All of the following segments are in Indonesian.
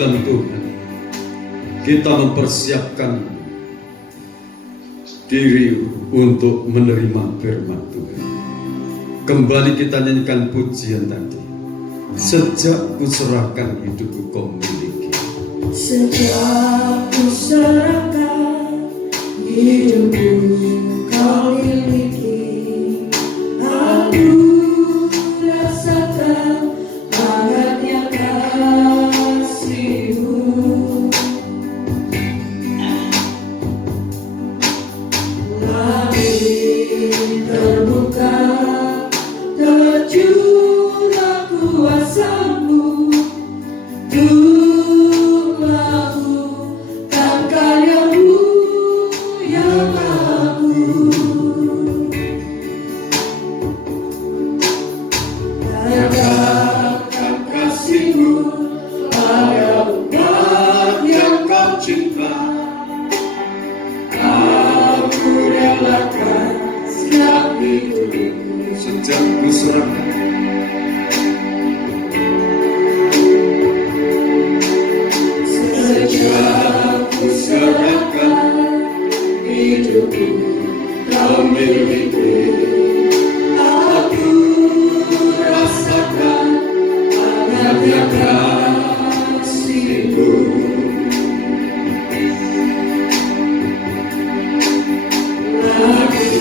dalam Tuhan, kita mempersiapkan diri untuk menerima firman Tuhan. Kembali kita nyanyikan pujian tadi. Sejak kuserahkan hidupku kau miliki. Sejak kuserahkan hidupku kau miliki, aku rasakan hangatnya kasih-Mu. Langit terbuka, tercurah kuasa-Mu untuk melakukan karya-Mu yang agung. Nyatakan kasih-Mu pada umat yang Kau cinta. Aku relakan setiap hidupku. Sejak kuserahkan, Sejak kuserahkan hidupku kau miliki, aku rasakan hangatnya kasih-Mu. Langit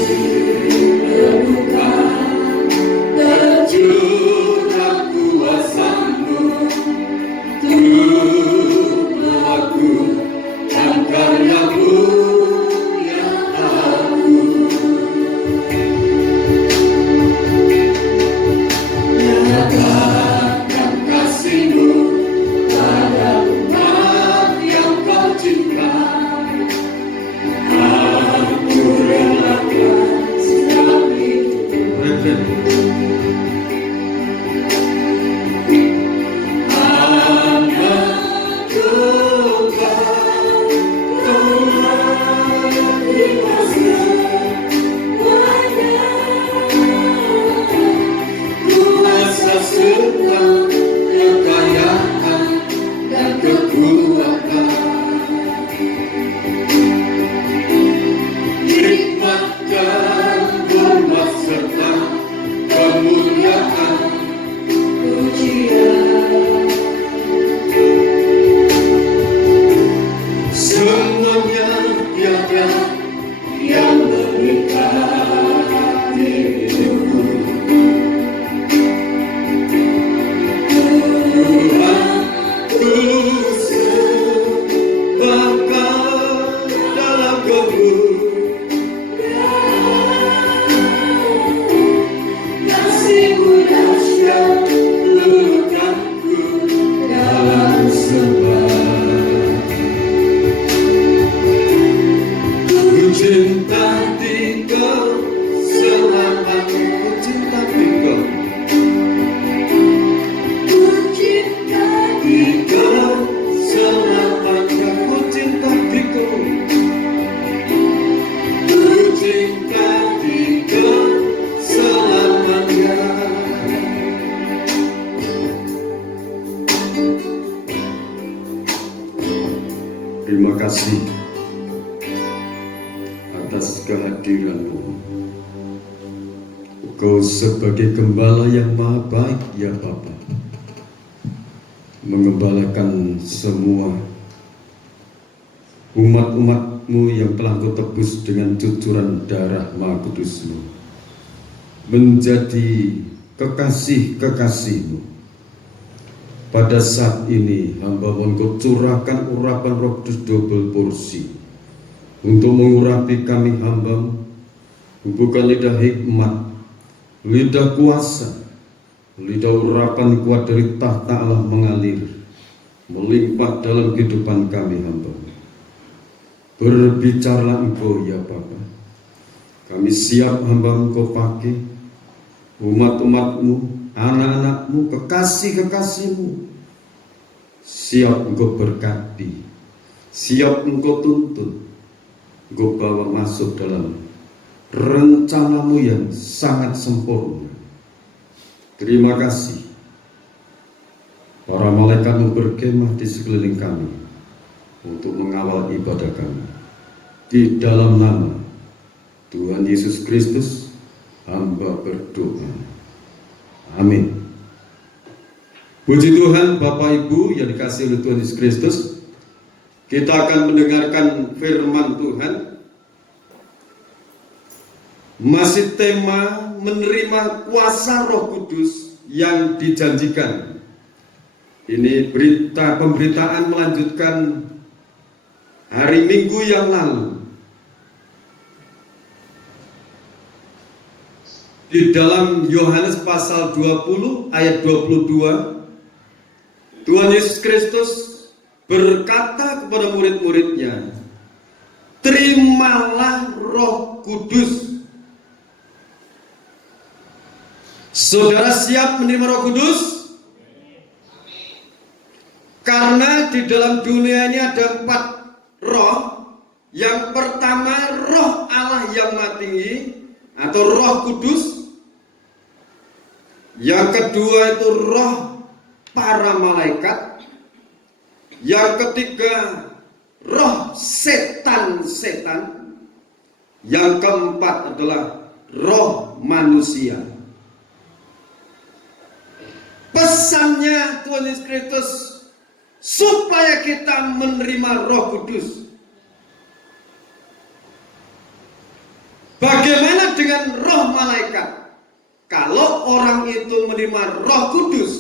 terbuka, tercurah kuasa-Mu untuk melakukan karya-Mu yang agung. Nyatakan kasih-Mu pada umat yang Kau cinta. Aku relakan setiap hidupku. kuasa serta kekayaan dan kekuatan, nikmat dan hormat serta kemuliaan, Pujian semuanya tiada yang mendekati hidupku. Tuhan, ku sembahkan dalam kasih-Mu dahsyat, lulukanku dalam sembah. Ku cinta Engkau selamanya, ku cinta Engkau. ku cinta Engkau selamanya, ku cinta Engkau. Ku cinta Engkau selamanya. Terima kasih atas kehadiran-Mu. Engkau sebagai gembala yang maha baik, ya Bapa, mengembalakan semua umat-umat-Mu yang telah Kau tebus dengan cucuran darah Maha Kudus-Mu, menjadi kekasih-kekasih-Mu. Pada saat ini hamba mohon Kau curahkan urapan Roh Kudus double porsi untuk mengurapi kami hamba-Mu. Bukan lidah hikmat, lidah kuasa, lidah urapan kuat dari tahta Allah mengalir, melimpah dalam kehidupan kami hamba-Mu. Berbicaralah Engkau, ya Bapa. Kami siap hamba-Mu Kau pakai, umat-umat-Mu, anak-anak-Mu, kekasih-kekasih-Mu. Siap Engkau berkati, siap Engkau tuntun, Engkau bawa masuk dalam rencana-Mu yang sangat sempurna. Terima kasih Para malaikatmu berkemah di sekeliling kami untuk mengawal ibadah kami. Di dalam nama Tuhan Yesus Kristus, hamba berdoa. Amin. Puji Tuhan, Bapak Ibu yang dikasihi oleh Tuhan Yesus Kristus. Kita akan mendengarkan firman Tuhan. Masih tema menerima kuasa Roh Kudus yang dijanjikan. Ini pemberitaan melanjutkan hari Minggu yang lalu. Di dalam Yohanes pasal 20 ayat 22, Tuhan Yesus Kristus berkata kepada murid-muridnya, terimalah Roh Kudus. Saudara siap menerima Roh Kudus? Karena di dalam dunia ini ada 4 roh. Yang pertama Roh Allah yang Maha Tinggi atau Roh Kudus. Yang kedua itu roh para malaikat. Yang ketiga roh setan-setan. Yang keempat adalah roh manusia. Pesannya Tuhan Yesus Kristus supaya kita menerima Roh Kudus. Bagaimana dengan roh malaikat? Kalau orang itu menerima Roh Kudus,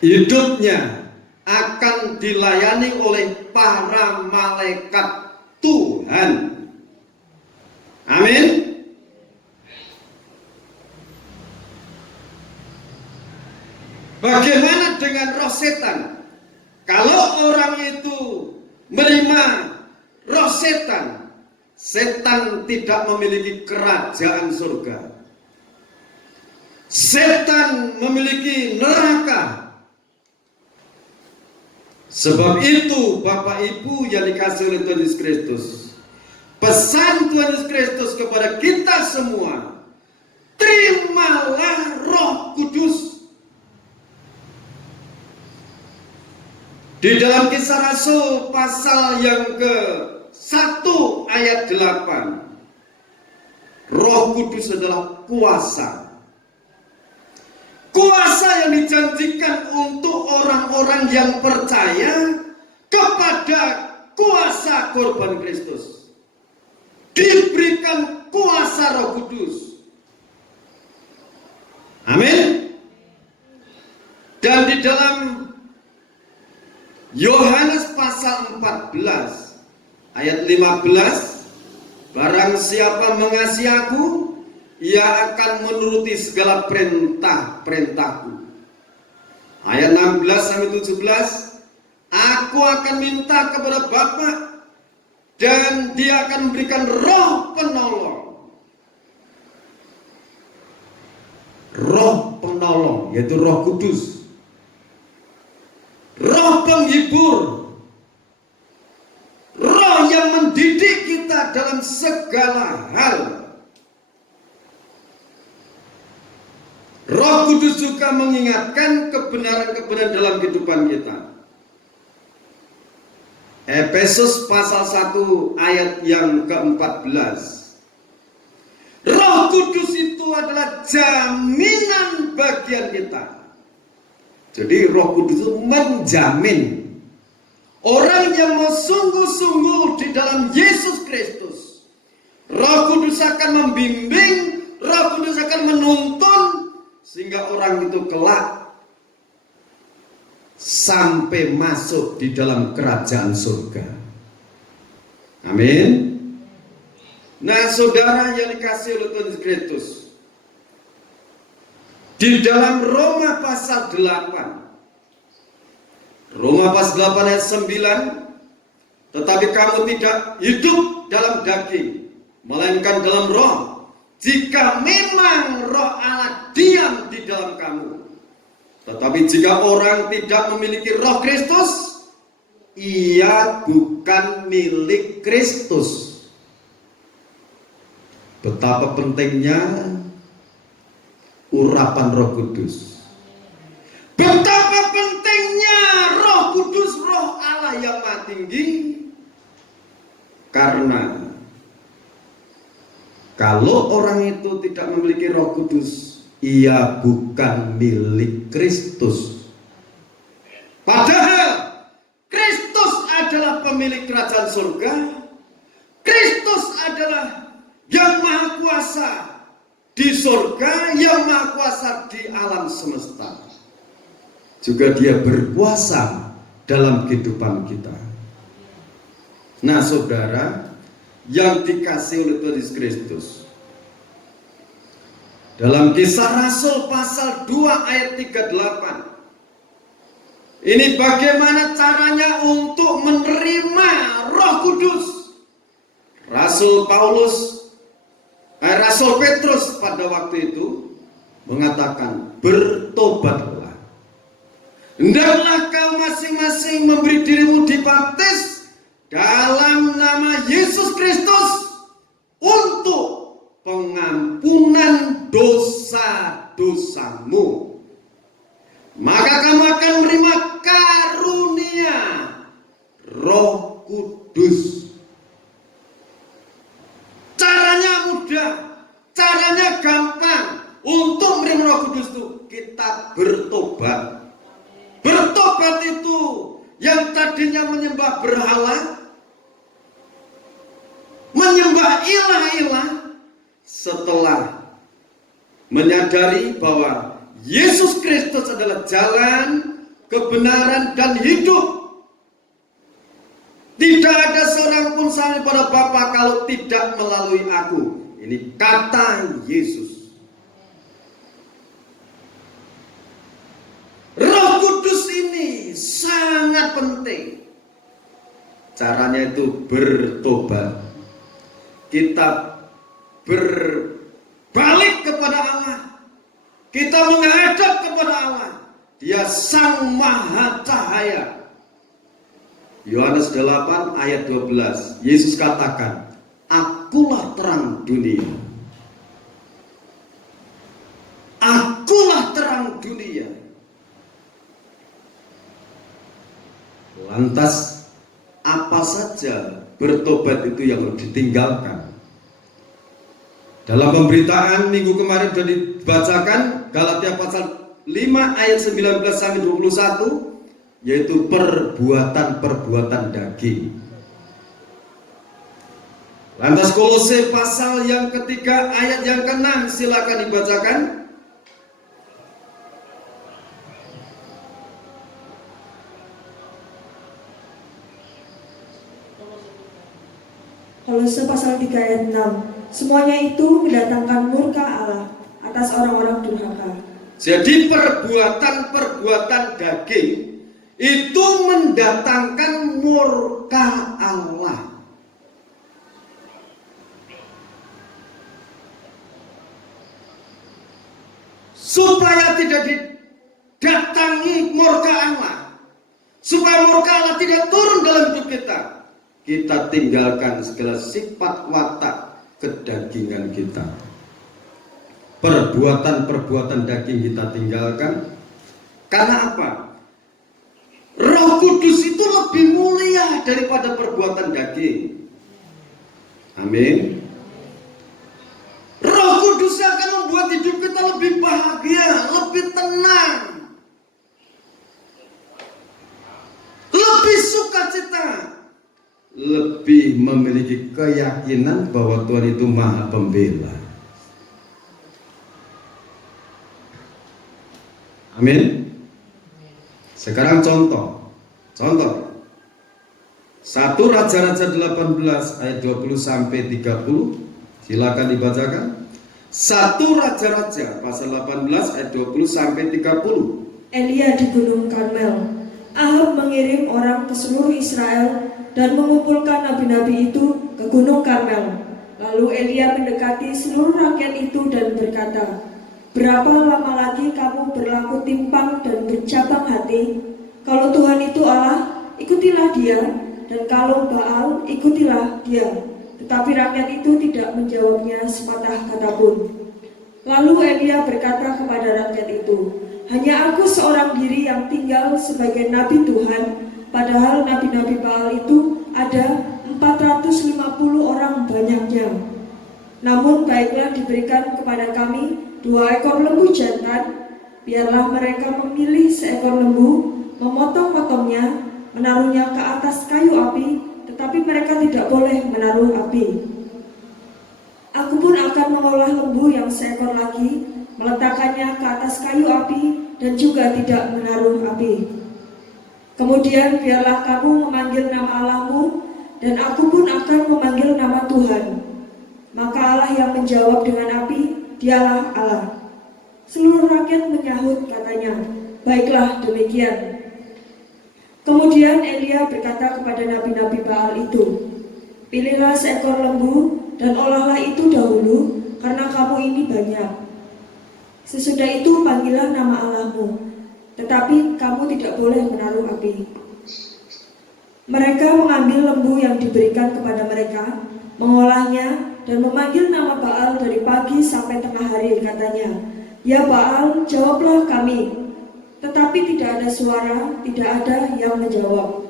hidupnya akan dilayani oleh para malaikat Tuhan. Amin. Bagaimana dengan roh setan? Kalau orang itu menerima roh setan, setan tidak memiliki kerajaan surga. Setan memiliki neraka. Sebab itu Bapak Ibu yang dikasihi oleh Tuhan Yesus Kristus, pesan Tuhan Yesus Kristus kepada kita semua, terimalah Roh Kudus. Di dalam Kisah Rasul pasal yang ke-1 ayat 8, Roh Kudus adalah kuasa. Kuasa yang dijanjikan untuk orang-orang yang percaya kepada kuasa korban Kristus. Diberikan kuasa Roh Kudus. Amin. Dan di dalam Yohanes pasal 14 ayat 15, barang siapa mengasihi aku, ia akan menuruti segala perintah-perintahku. Ayat 16 sampai 17, aku akan minta kepada Bapa dan dia akan memberikan roh penolong. Roh penolong yaitu Roh Kudus. Roh penghibur, roh yang mendidik kita dalam segala hal. Roh Kudus juga mengingatkan kebenaran-kebenaran dalam kehidupan kita. Efesus pasal 1 ayat yang ke-14. Roh Kudus itu adalah jaminan bagian kita. Jadi Roh Kudus itu menjamin orang yang mau sungguh-sungguh di dalam Yesus Kristus. Roh Kudus akan membimbing, Roh Kudus akan menuntun sehingga orang itu kelak sampai masuk di dalam kerajaan surga. Amin. Nah, saudara yang dikasihi oleh Tuhan Yesus Kristus, di dalam Roma pasal 8, Roma pasal 8 ayat 9, tetapi kamu tidak hidup dalam daging, melainkan dalam roh, jika memang roh Allah diam di dalam kamu. Tetapi jika orang tidak memiliki roh Kristus, ia bukan milik Kristus. Betapa pentingnya urapan Roh Kudus. Betapa pentingnya Roh Kudus, Roh Allah yang Maha Tinggi. Karena kalau orang itu tidak memiliki Roh Kudus, ia bukan milik Kristus. Padahal Kristus adalah pemilik kerajaan surga. Kristus adalah yang maha kuasa di surga, yang maha kuasa di alam semesta. Juga dia berkuasa dalam kehidupan kita. Nah saudara, yang dikasih oleh Tuhan Yesus Kristus, dalam Kisah Rasul pasal 2 ayat 38, ini bagaimana caranya untuk menerima Roh Kudus. Rasul Petrus pada waktu itu mengatakan, bertobatlah. Hendaklah kau masing-masing memberi dirimu dibaptis dalam nama Yesus Kristus untuk pengampunan dosa-dosamu. Maka kamu akan menerima karunia Roh Kudus. Caranya mudah, caranya gampang. Untuk menerima Roh Kudus itu kita bertobat. Bertobat itu yang tadinya menyembah berhala, menyembah ilah-ilah, setelah menyadari bahwa Yesus Kristus adalah jalan, kebenaran, dan hidup. Tidak ada seorang pun sampai pada Bapa kalau tidak melalui aku. Ini kata Yesus. Roh Kudus ini sangat penting. Caranya itu bertobat. Kita berbalik kepada Allah. Kita menghadap kepada Allah. Dia Sang Maha Cahaya. Yohanes 8 ayat 12. Yesus katakan, akulah terang dunia. Akulah terang dunia. Lantas apa saja bertobat itu yang harus ditinggalkan? Dalam pemberitaan minggu kemarin sudah dibacakan Galatia pasal 5 ayat 19 sampai 21, yaitu perbuatan-perbuatan daging. Lantas Kolose pasal yang ketiga ayat yang ke-6, silakan dibacakan. Kolose pasal 3 ayat 6. Semuanya itu mendatangkan murka Allah atas orang-orang durhaka. Jadi perbuatan-perbuatan daging itu mendatangkan murka Allah. Supaya tidak didatangi murka Allah, supaya murka Allah tidak turun dalam hidup kita tinggalkan segala sifat watak kedagingan kita. Perbuatan-perbuatan daging kita tinggalkan. Karena apa? Roh Kudus itu lebih mulia daripada perbuatan daging. Amin. Roh Kudus akan membuat hidup kita lebih bahagia, lebih tenang, lebih sukacita, lebih memiliki keyakinan bahwa Tuhan itu Maha Pembela. Amin. Sekarang contoh 1 Raja-Raja 18 ayat 20 sampai 30, silakan dibacakan. 1 Raja-Raja pasal 18 ayat 20 sampai 30. Elia di Gunung Karmel. Ahab mengirim orang ke seluruh Israel dan mengumpulkan nabi-nabi itu ke Gunung Karmel. Lalu Elia mendekati seluruh rakyat itu dan berkata, berapa lama lagi kamu berlaku timpang dan bercabang hati? Kalau Tuhan itu Allah, ikutilah dia, dan kalau Baal, ikutilah dia. Tetapi rakyat itu tidak menjawabnya sepatah kata pun. Lalu Elia berkata kepada rakyat itu, hanya aku seorang diri yang tinggal sebagai nabi Tuhan, padahal nabi-nabi Baal itu ada 450 orang banyaknya. Namun baiklah diberikan kepada kami 2 ekor lembu jantan, biarlah mereka memilih seekor lembu, memotong-potongnya, menaruhnya ke atas kayu api, tetapi mereka tidak boleh menaruh api. Aku pun akan mengolah lembu yang seekor lagi, meletakkannya ke atas kayu api, dan juga tidak menaruh api. Kemudian biarlah kamu memanggil nama Allahmu, dan aku pun akan memanggil nama Tuhan. Maka Allah yang menjawab dengan api, dialah Allah. Seluruh rakyat menyahut katanya, baiklah demikian. Kemudian Elia berkata kepada nabi-nabi Baal itu, pilihlah seekor lembu dan olahlah itu dahulu, karena kamu ini banyak. Sesudah itu panggillah nama Allahmu, tetapi kamu tidak boleh menaruh api. Mereka mengambil lembu yang diberikan kepada mereka, mengolahnya, dan memanggil nama Baal dari pagi sampai tengah hari, katanya, ya Baal, jawablah kami. Tetapi tidak ada suara, tidak ada yang menjawab.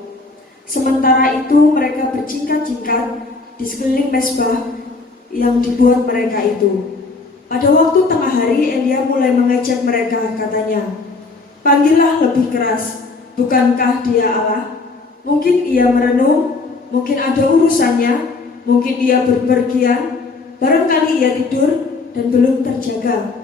Sementara itu mereka berjingkat-jingkat di sekeliling mezbah yang dibuat mereka itu. Pada waktu tengah hari Elia mulai mengejek mereka, katanya, panggillah lebih keras, bukankah dia Allah? Mungkin ia merenung, mungkin ada urusannya, mungkin ia berpergian, barangkali ia tidur dan belum terjaga.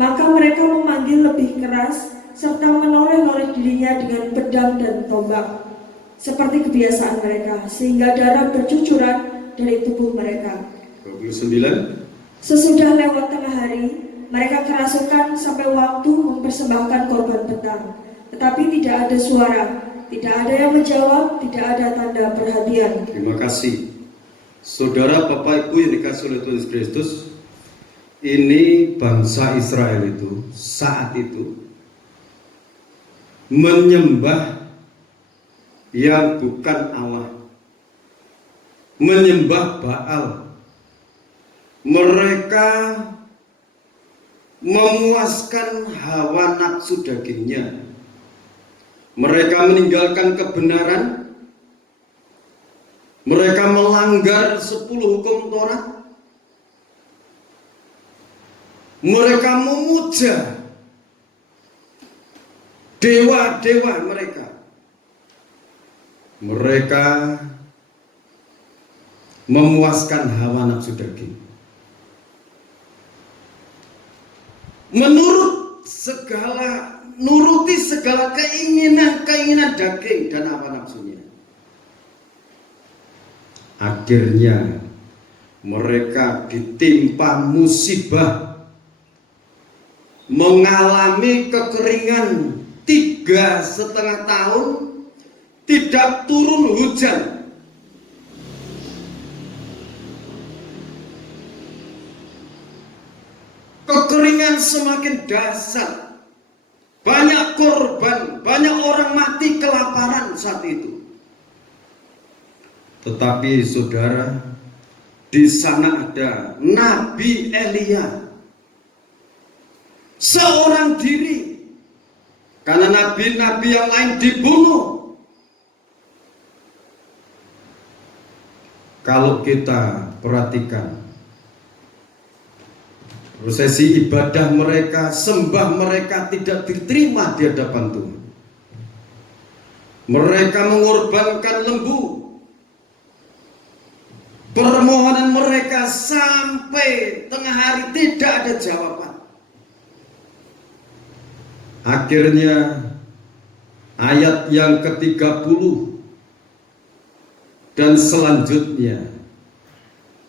Maka mereka memanggil lebih keras, serta menoleh-noleh dirinya dengan pedang dan tombak, seperti kebiasaan mereka, sehingga darah bercucuran dari tubuh mereka. 29. Sesudah lewat tengah hari, mereka kerasukan sampai waktu mempersembahkan korban petang. Tetapi tidak ada suara, tidak ada yang menjawab, tidak ada tanda perhatian. Terima kasih. Saudara, Bapak, Ibu yang dikasihi oleh Tuhan Yesus Kristus, ini bangsa Israel itu saat itu menyembah yang bukan Allah, menyembah Baal. Mereka memuaskan hawa nafsu dagingnya. Mereka meninggalkan kebenaran. Mereka melanggar 10 hukum Taurat. Mereka memuja dewa-dewa mereka. Mereka memuaskan hawa nafsu daging. Nuruti segala keinginan daging dan hawa nafsunya. Akhirnya mereka ditimpa musibah, mengalami kekeringan 3,5 tahun, tidak turun hujan. Kekeringan semakin dahsyat. Banyak korban, banyak orang mati kelaparan saat itu. Tetapi saudara, di sana ada Nabi Elia, seorang diri. Karena nabi-nabi yang lain dibunuh. Kalau kita perhatikan prosesi ibadah mereka, sembah mereka tidak diterima di hadapan Tuhan. Mereka mengorbankan lembu. Permohonan mereka sampai tengah hari tidak ada jawaban. Akhirnya ayat yang ke-30 dan selanjutnya,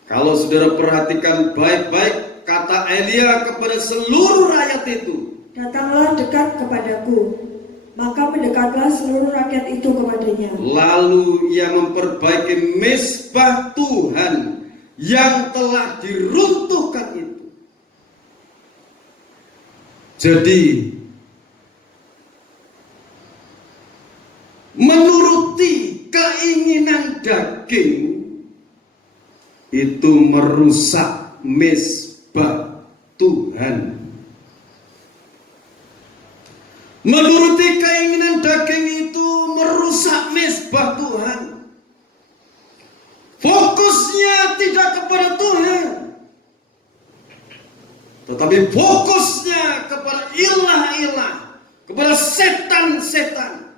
kalau saudara perhatikan baik-baik, kata Elia kepada seluruh rakyat itu, datanglah dekat kepadaku. Maka mendekatlah seluruh rakyat itu kepadanya. Lalu ia memperbaiki mezbah Tuhan yang telah diruntuhkan itu. Jadi menuruti keinginan daging itu merusak mezbah Tuhan. menuruti keinginan daging itu merusak mezbah Tuhan. Fokusnya tidak kepada Tuhan, tetapi fokusnya kepada ilah-ilah, kepada setan-setan.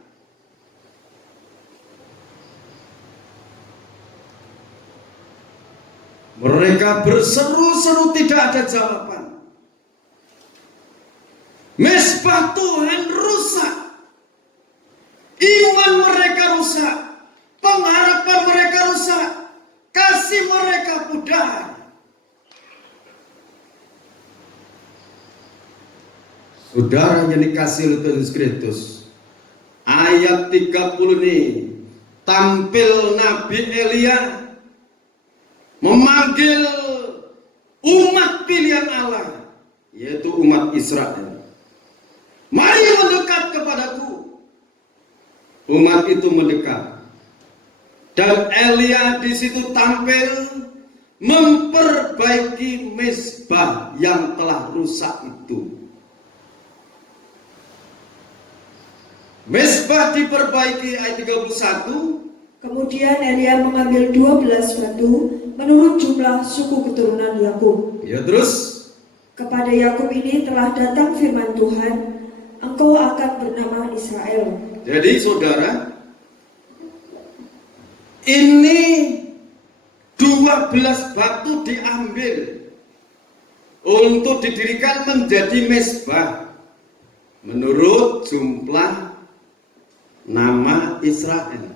Mereka berseru-seru, tidak ada jawaban. Mezbah Tuhan rusak, iman mereka rusak, pengharapan mereka rusak, kasih mereka pudar. Saudara yang dikasih oleh Tuhan Yesus Kristus, ayat 30 ini tampil Nabi Elia memanggil umat pilihan Allah, yaitu umat Israel. Mari mendekat kepadaku. Umat itu mendekat, dan Elia di situ tampil memperbaiki mezbah yang telah rusak itu. Mezbah diperbaiki, ayat 31. Kemudian Elia mengambil 12 batu menurut jumlah suku keturunan Yakub. Ya, terus Kepada Yakub ini telah datang firman Tuhan, engkau akan bernama Israel. jadi saudara, ini 12 batu diambil untuk didirikan menjadi mezbah menurut jumlah nama Israel.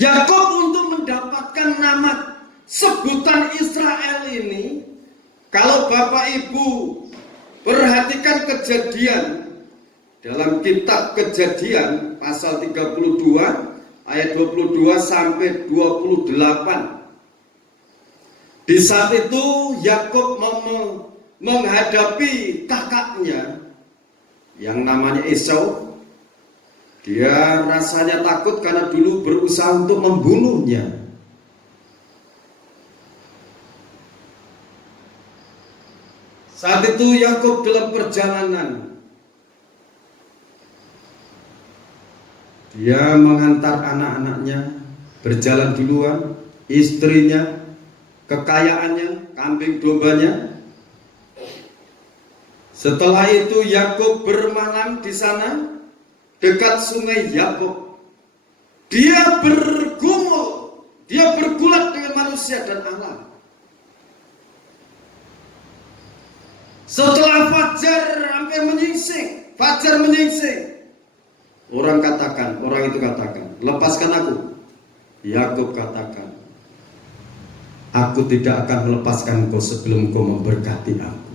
Yakub untuk mendapatkan nama sebutan Israel ini, kalau Bapak Ibu perhatikan Kejadian dalam kitab Kejadian pasal 32 ayat 22 sampai 28. Di saat itu Yakub menghadapi kakaknya yang namanya Esau. Dia rasanya takut karena dulu berusaha untuk membunuhnya. Saat itu Yakub dalam perjalanan, dia mengantar anak-anaknya berjalan duluan, istrinya, kekayaannya, kambing dombanya. Setelah itu Yakub bermalam di sana dekat sungai Yakub. Dia bergumul, dia bergulat dengan manusia dan Allah. Setelah fajar hampir menyingsing, orang itu katakan, lepaskan aku. Yakub katakan, aku tidak akan melepaskan kau sebelum kau memberkati aku.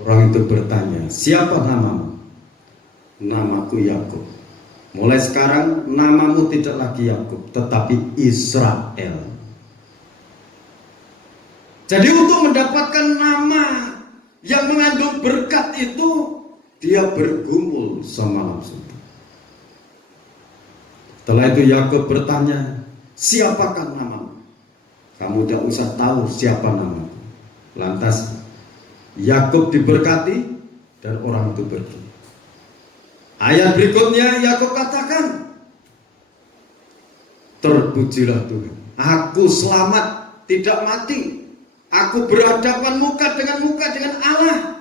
Orang itu bertanya, siapa namamu? Namaku Yakub. Mulai sekarang namamu tidak lagi Yakub, tetapi Israel. Jadi untuk mendapatkan nama yang mengandung berkat itu, dia bergumul semalam suntuk. Setelah itu Yakub bertanya, siapakah namamu? Kamu tidak usah tahu siapa namamu. Lantas Yakub diberkati dan orang itu pergi. Ayat berikutnya Yakub katakan, terpujilah Tuhan, aku selamat, tidak mati. Aku berhadapan muka dengan Allah.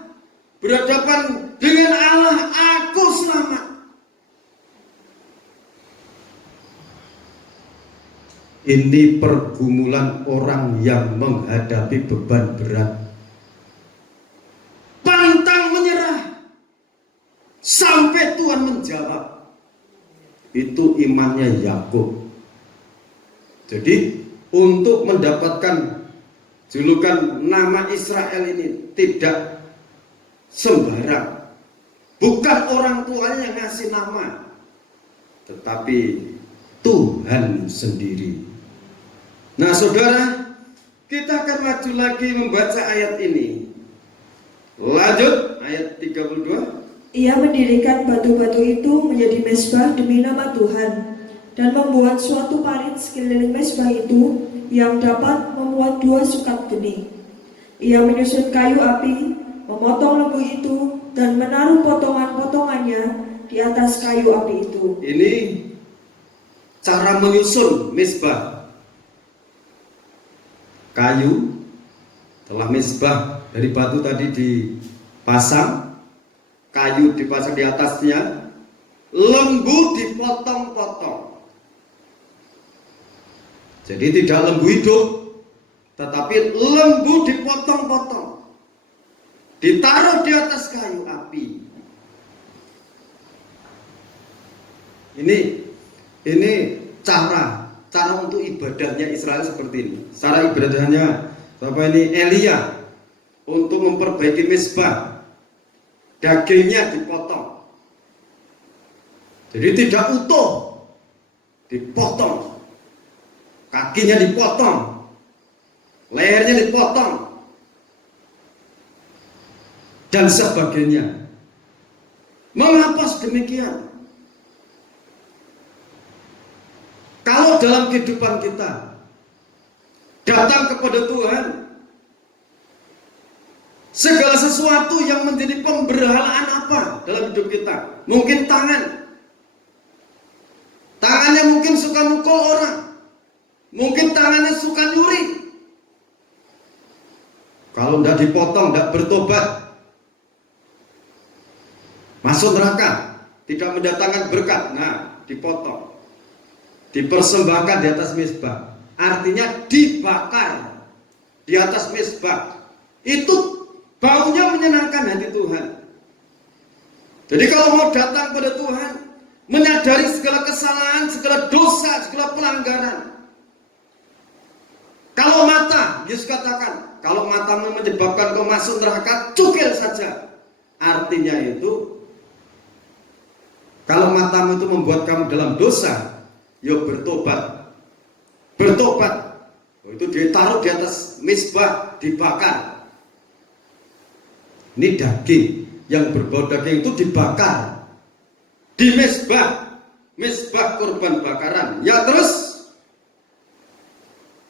Berhadapan dengan Allah, aku selamat. Ini pergumulan orang yang menghadapi beban berat, pantang menyerah sampai Tuhan menjawab. Itu imannya Yakub. Jadi untuk mendapatkan julukan nama Israel ini tidak sembarang. Bukan orang tuanya yang ngasih nama, tetapi Tuhan sendiri. Nah saudara, kita akan maju lagi membaca ayat ini. Lanjut ayat 32. Ia mendirikan batu-batu itu menjadi mezbah demi nama Tuhan, dan membuat suatu parit sekeliling mezbah itu yang dapat memuat 2 sukat geni. Ia menyusun kayu api, memotong lembu itu, dan menaruh potongan-potongannya di atas kayu api itu. Ini cara menyusun mezbah. Kayu, telah mezbah dari batu tadi dipasang, kayu dipasang di atasnya, lembu dipotong-potong. Jadi tidak lembu hidup, tetapi lembu dipotong-potong, ditaruh di atas kayu api. Ini cara untuk ibadahnya Israel seperti ini. Cara ibadahnya Elia untuk memperbaiki mezbah, dagingnya dipotong. Jadi tidak utuh, dipotong. Kakinya dipotong, lehernya dipotong, dan sebagainya. Mengapa demikian? Kalau dalam kehidupan kita datang kepada Tuhan, segala sesuatu yang menjadi pemberhalaan apa dalam hidup kita? Mungkin tangannya mungkin suka mukul orang, mungkin tangannya suka nyuri. Kalau tidak dipotong, tidak bertobat, masuk neraka, tidak mendatangkan berkat. Nah, dipotong, dipersembahkan di atas mezbah, artinya dibakar di atas mezbah. Itu baunya menyenangkan hati Tuhan. Jadi kalau mau datang pada Tuhan, menyadari segala kesalahan, segala dosa, segala pelanggaran. Kalau mata, Yesus katakan, kalau matamu menyebabkan kau masuk neraka, cukil saja. Artinya itu, kalau matamu itu membuat kamu dalam dosa, ya bertobat. Itu ditaruh di atas mezbah, dibakar. Ini daging yang berbau daging itu dibakar di mezbah kurban bakaran. Ya terus,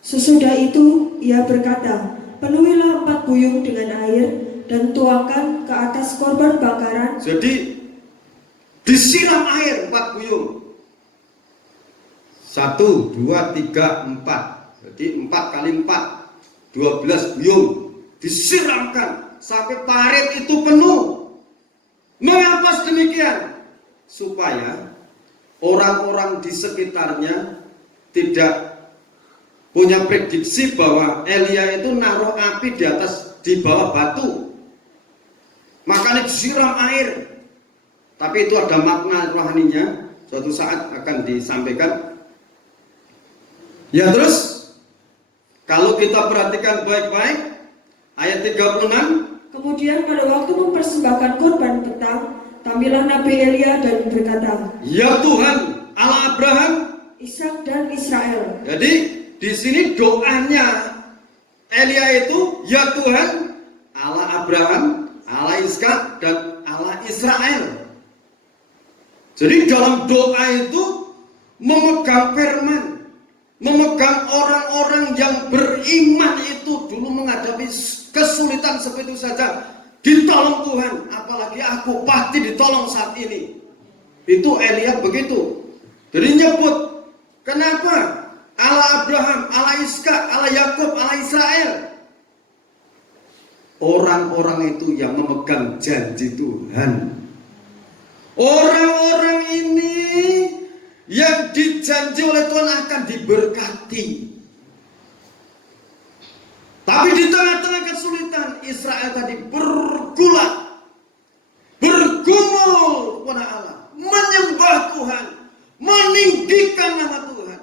sesudah itu ia berkata, penuhilah 4 guyung dengan air dan tuangkan ke atas korban bakaran. Jadi disiram air 4 guyung. 1, 2, 3, 4. Jadi 4 kali 4, 12 guyung disiramkan sampai parit itu penuh. Mengapa demikian? Supaya orang-orang di sekitarnya tidak punya prediksi bahwa Elia itu naruh api di bawah batu. Makanya disiram air. Tapi itu ada makna rohaninya, suatu saat akan disampaikan. Ya terus, kalau kita perhatikan baik-baik, ayat 36. Kemudian pada waktu mempersembahkan korban petang, tampillah Nabi Elia dan berkata, Ya Tuhan, Allah Abraham, Ishak dan Israel. Jadi di sini doanya Elia itu, Ya Tuhan, Allah Abraham, Allah Ishak dan Allah Israel. Jadi dalam doa itu memegang firman, memegang orang-orang yang beriman itu dulu menghadapi kesulitan seperti itu saja, ditolong Tuhan. Apalagi aku pasti ditolong saat ini. Itu Elia begitu. Jadi nyebut, kenapa? Allah Abraham, Allah Ishak, Allah Yakub, Allah Israel. Orang-orang itu yang memegang janji Tuhan. Orang-orang ini yang dijanji oleh Tuhan akan diberkati. Tapi di tengah-tengah kesulitan, Israel tadi bergumul kepada Allah, menyembah Tuhan, meninggikan nama Tuhan.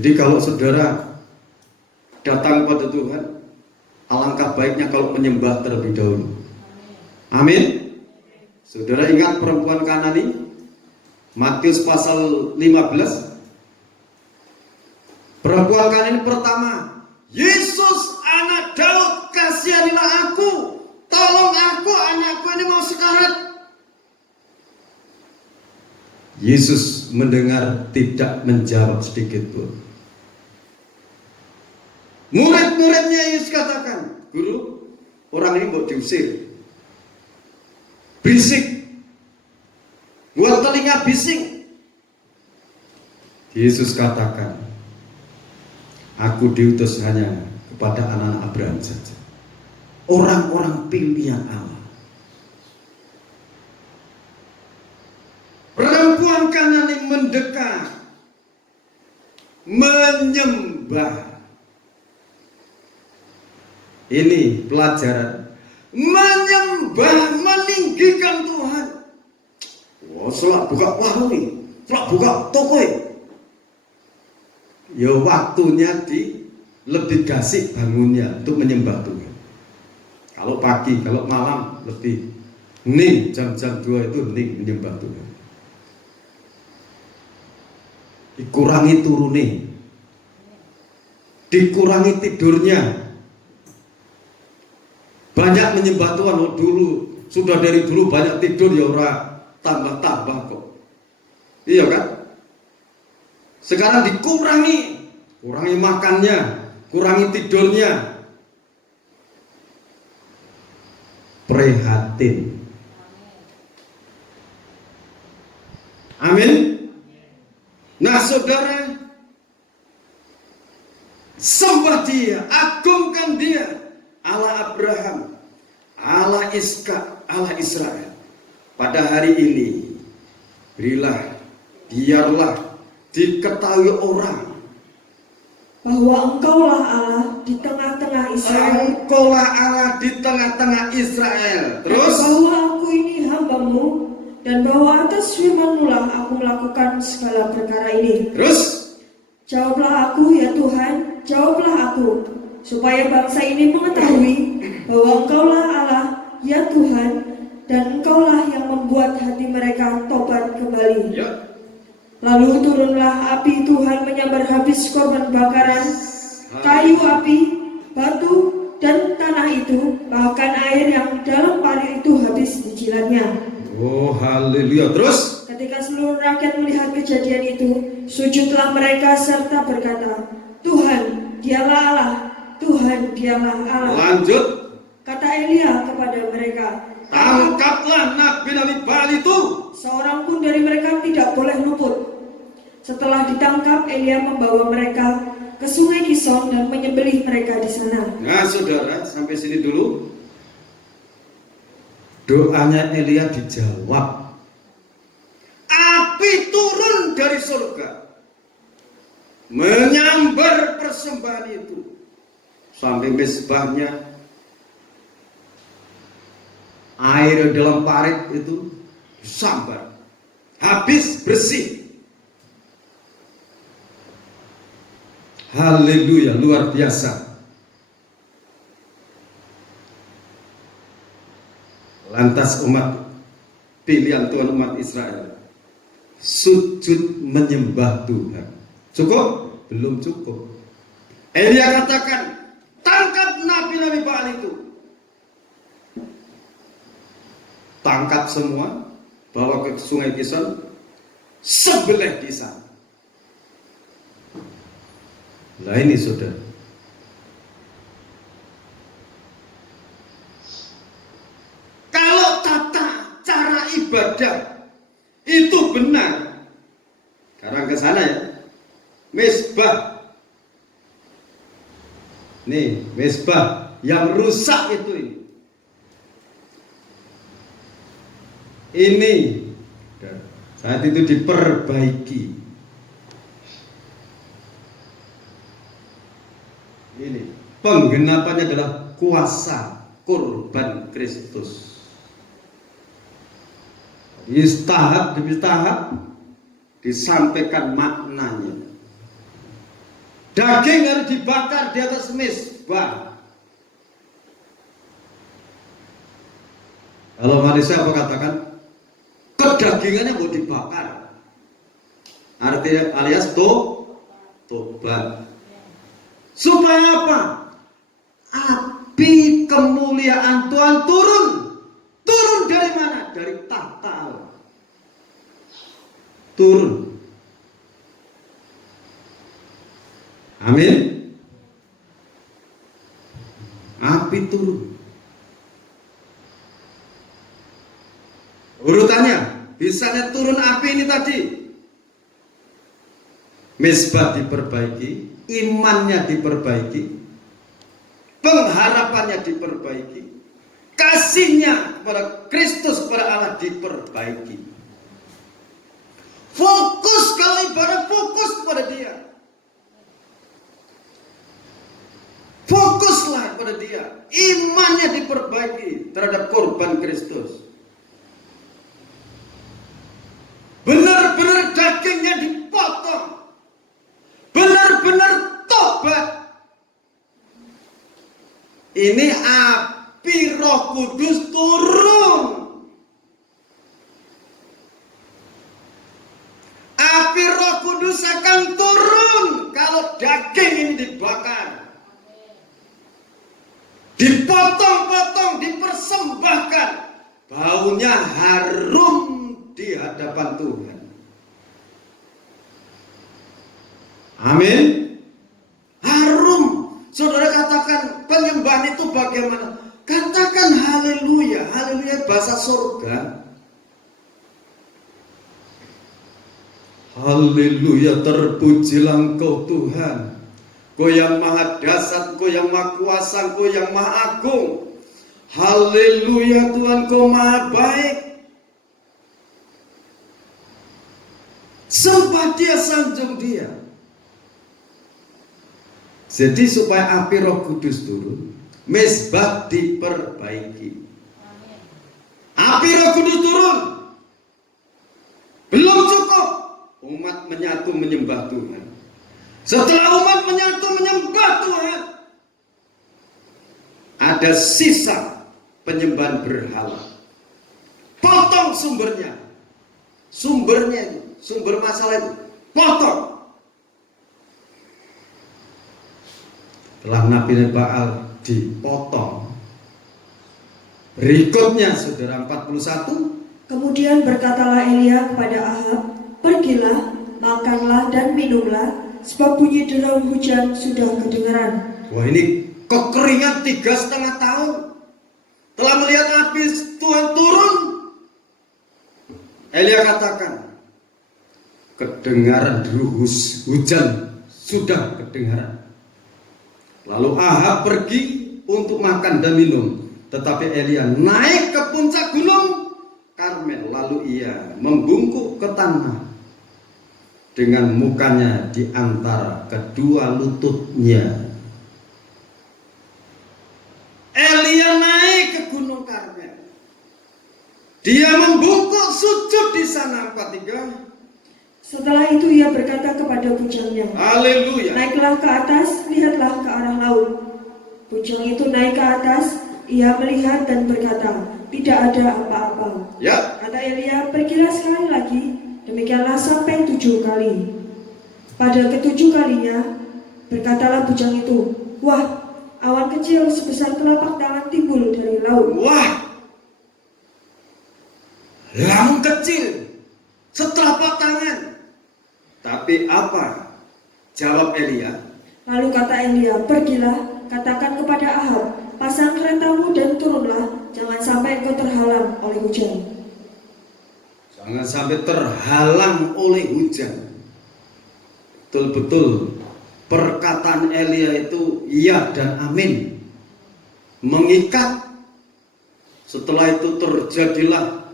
Jadi kalau saudara datang pada Tuhan, alangkah baiknya kalau menyembah terlebih dahulu. Amin. Saudara ingat perempuan Kanani? Matius pasal 15. Perempuan Kanani pertama, Yesus anak Daud, kasihanilah aku, tolong aku, anakku ini mau sekarat. Yesus mendengar, tidak menjawab sedikit pun. Murid-muridnya Yesus katakan, "Guru, orang ini mau diusir. Bisik, buat telinga bising." Yesus katakan, "Aku diutus hanya kepada anak-anak Abraham saja, orang-orang pilihan Allah." Perempuan Kanani mendekat, menyembah. Ini pelajaran, menyembah, meninggikan Tuhan. Wah, selak buka warung nih, selak buka toko nih. Ya waktunya lebih gasik bangunnya untuk menyembah Tuhan. Kalau pagi, kalau malam lebih ning, jam-jam 2 itu ning menyembah Tuhan. Dikurangi turune, dikurangi tidurnya. Banyak menyembah Tuhan. Oh, dulu sudah dari dulu banyak tidur ya, ora tambah-tambah kok. Iya kan? Sekarang dikurangi, kurangi makannya, kurangi tidurnya. Prihatin. Amin. Nah saudara, sembah Dia, agungkan Dia, Allah Abraham, Allah Ishak, Allah Israel. Pada hari ini, biarlah diketahui orang bahwa Engkaulah Allah di tengah-tengah Israel. Engkaulah Allah di tengah-tengah Israel. Terus, bahwa aku ini hamba-Mu, dan bahwa atas firman-Mu lah aku melakukan segala perkara ini. Terus, jawablah aku ya Tuhan, jawablah aku, supaya bangsa ini mengetahui bahwa Engkaulah Allah ya Tuhan, dan Engkaulah yang membuat hati mereka tobat kembali. ya. Lalu turunlah api Tuhan menyambar habis korban bakaran, kayu api, batu, dan tanah itu, bahkan air yang dalam parit itu habis dijilatnya. Oh haleluya. Terus, Ketika seluruh rakyat melihat kejadian itu, sujudlah mereka serta berkata, "Tuhan, Dialah Allah, Tuhan, Dialah Allah." lanjut. Kata Elia kepada mereka, Tangkaplah nabi-nabi Baal itu. seorang pun dari mereka tidak boleh luput. Setelah ditangkap, Elia membawa mereka ke sungai Kison dan menyembelih mereka di sana. Nah saudara, sampai sini dulu. Doanya Elia dijawab. Api turun dari surga, menyambar persembahan itu sampai mezbahnya. Air dalam parit itu sambar, habis bersih. Haleluya, luar biasa. Lantas umat pilihan Tuhan, umat Israel, sujud menyembah Tuhan. Cukup? Belum cukup. Elia katakan, tangkap nabi-nabi Baal itu. Tangkap semua, bawa ke sungai Kison, sebelah di sana. Lah ini saudara, kalau tata cara ibadah itu benar, sekarang ke sana ya, mezbah. Nih, mezbah yang rusak itu ini. Ini saat itu diperbaiki. Ini penggenapannya adalah kuasa kurban Kristus. Tahap demi tahap disampaikan maknanya. Daging harus dibakar di atas mezbah. Kalau manusia apa katakan? Kedagingannya mau dibakar. Artinya alias tobat. Supaya apa? Api kemuliaan Tuhan turun. Turun dari mana? Dari tahta Allah. turun. Amin. Api turun. Urutannya, bisanya turun api ini tadi. Mezbah diperbaiki, imannya diperbaiki, pengharapannya diperbaiki, kasihnya kepada Kristus, kepada Allah diperbaiki. Fokus, kalau ibadah fokus kepada Dia. Fokuslah pada Dia. Imannya diperbaiki terhadap korban Kristus. Benar-benar dagingnya dipotong. Benar-benar tobat. Ini api Roh Kudus turun. Api Roh Kudus akan turun kalau daging ini dibakar. Dipotong-potong, dipersembahkan. Baunya harum di hadapan Tuhan. Amin. Harum. Saudara katakan penyembahan itu bagaimana? Katakan haleluya. Haleluya bahasa surga. Haleluya, terpujilah Engkau Tuhan. Kau yang maha dahsyat, Kau yang maha kuasa, Kau yang maha agung. Haleluya Tuhan, Kau maha baik. Sembah Dia, sanjung Dia. Jadi supaya api Roh Kudus turun, mezbah diperbaiki. Api Roh Kudus turun. Belum cukup. Umat menyatu menyembah Tuhan. Setelah umat menyatu menyembah Tuhan, ada sisa penyembahan berhala. Potong sumbernya. Sumbernya itu, sumber masalah itu, potong. Telah Nabi Baal dipotong. Berikutnya saudara 41. Kemudian berkatalah Elia kepada Ahab, pergilah, makanlah dan minumlah, sebab bunyi derai hujan sudah kedengaran. Wah, ini kekeringan 3,5 tahun. Telah melihat api Tuhan turun. Elia katakan, kedengaran deru hujan sudah kedengaran. Lalu Ahab pergi untuk makan dan minum. Tetapi Elia naik ke puncak gunung Karmel. Lalu ia membungkuk ke tanah dengan mukanya di antara kedua lututnya. Elia naik ke gunung Karmel. Dia membungkuk sujud di sana. 43. Setelah itu ia berkata kepada bujangnya, Haleluya. naiklah ke atas, lihatlah ke arah laut. Bujang itu naik ke atas, ia melihat dan berkata, tidak ada apa-apa. Ya. Kata Elia, pergilah sekali lagi, demikianlah sampai 7 kali. Pada ke-7 kalinya, berkatalah bujang itu, wah, awan kecil sebesar telapak tangan timbul dari laut. Wah, laut kecil setelapak tangan. Tapi apa jawab Elia? Lalu kata Elia, pergilah, katakan kepada Ahab, pasang keretamu dan turunlah, jangan sampai engkau terhalang oleh hujan. Jangan sampai terhalang oleh hujan. Betul-betul perkataan Elia itu iya dan amin. Mengikat. Setelah itu terjadilah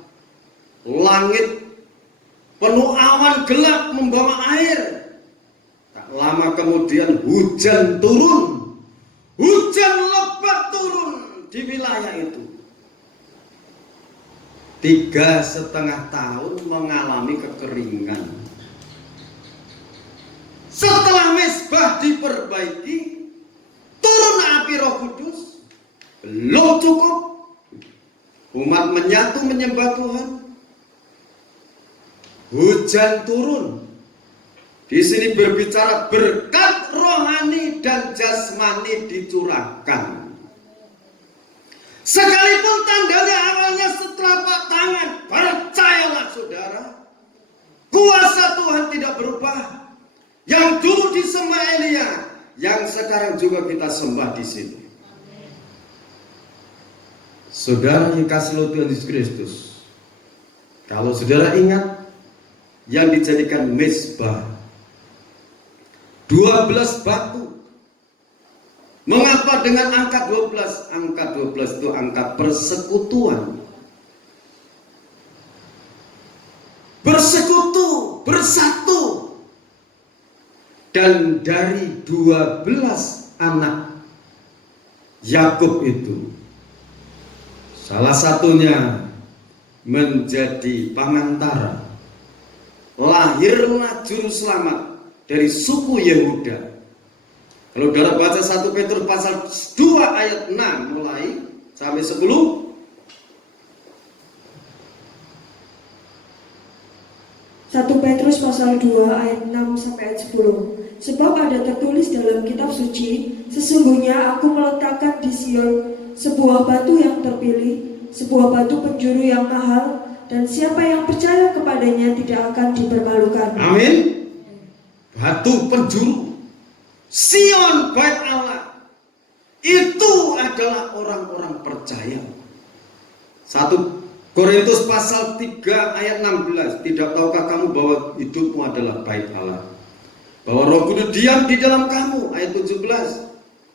langit penuh awan gelap membawa air. Tak lama kemudian hujan turun. Hujan lebat turun di wilayah itu. 3,5 tahun mengalami kekeringan. Setelah mezbah diperbaiki, turun api Roh Kudus. Belum cukup. Umat menyatu menyembah Tuhan. Hujan turun. Di sini berbicara berkat rohani dan jasmani dicurahkan. Sekalipun tandanya awalnya setelapak tangan, percayalah saudara, Kuasa Tuhan tidak berubah. Yang dulu disembah Elia, yang sekarang juga kita sembah di sini. Saudara yang kasih Tuhan Yesus Kristus, kalau saudara ingat yang dijadikan mezbah 12 batu. Mengapa dengan angka 12? Angka 12 itu angka persekutuan. Bersekutu, bersatu. Dan dari 12 anak Yakub itu, salah satunya menjadi pengantara. Lahirlah juru selamat dari suku Yehuda. Kalau saudara baca 1 Petrus pasal 2 ayat 6 mulai sampai 10. 1 Petrus pasal 2 ayat 6 sampai ayat 10. Sebab ada tertulis dalam kitab suci, sesungguhnya aku meletakkan di Sion sebuah batu yang terpilih, sebuah batu penjuru yang mahal, dan siapa yang percaya kepadanya tidak akan dipermalukan. Amin. Batu penjuru, Sion bait Allah, itu adalah orang-orang percaya. 1 Korintus pasal 3 ayat 16. Tidak tahukah kamu bahwa hidupmu adalah bait Allah, bahwa Roh Kudus diam di dalam kamu. Ayat 17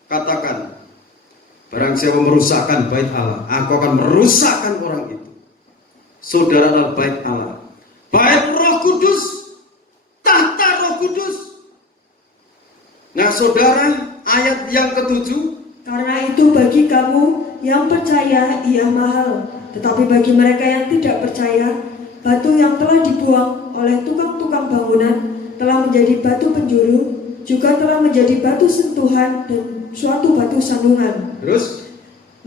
katakan, barang siapa merusakkan bait Allah, aku akan merusakkan orang itu. Saudara adalah bait Allah, bait Roh Kudus, tahta Roh Kudus. Nah saudara, ayat yang ke-7, Karena itu bagi kamu yang percaya ia mahal, tetapi bagi mereka yang tidak percaya, batu yang telah dibuang oleh tukang-tukang bangunan telah menjadi batu penjuru, juga telah menjadi batu sentuhan dan suatu batu sandungan. terus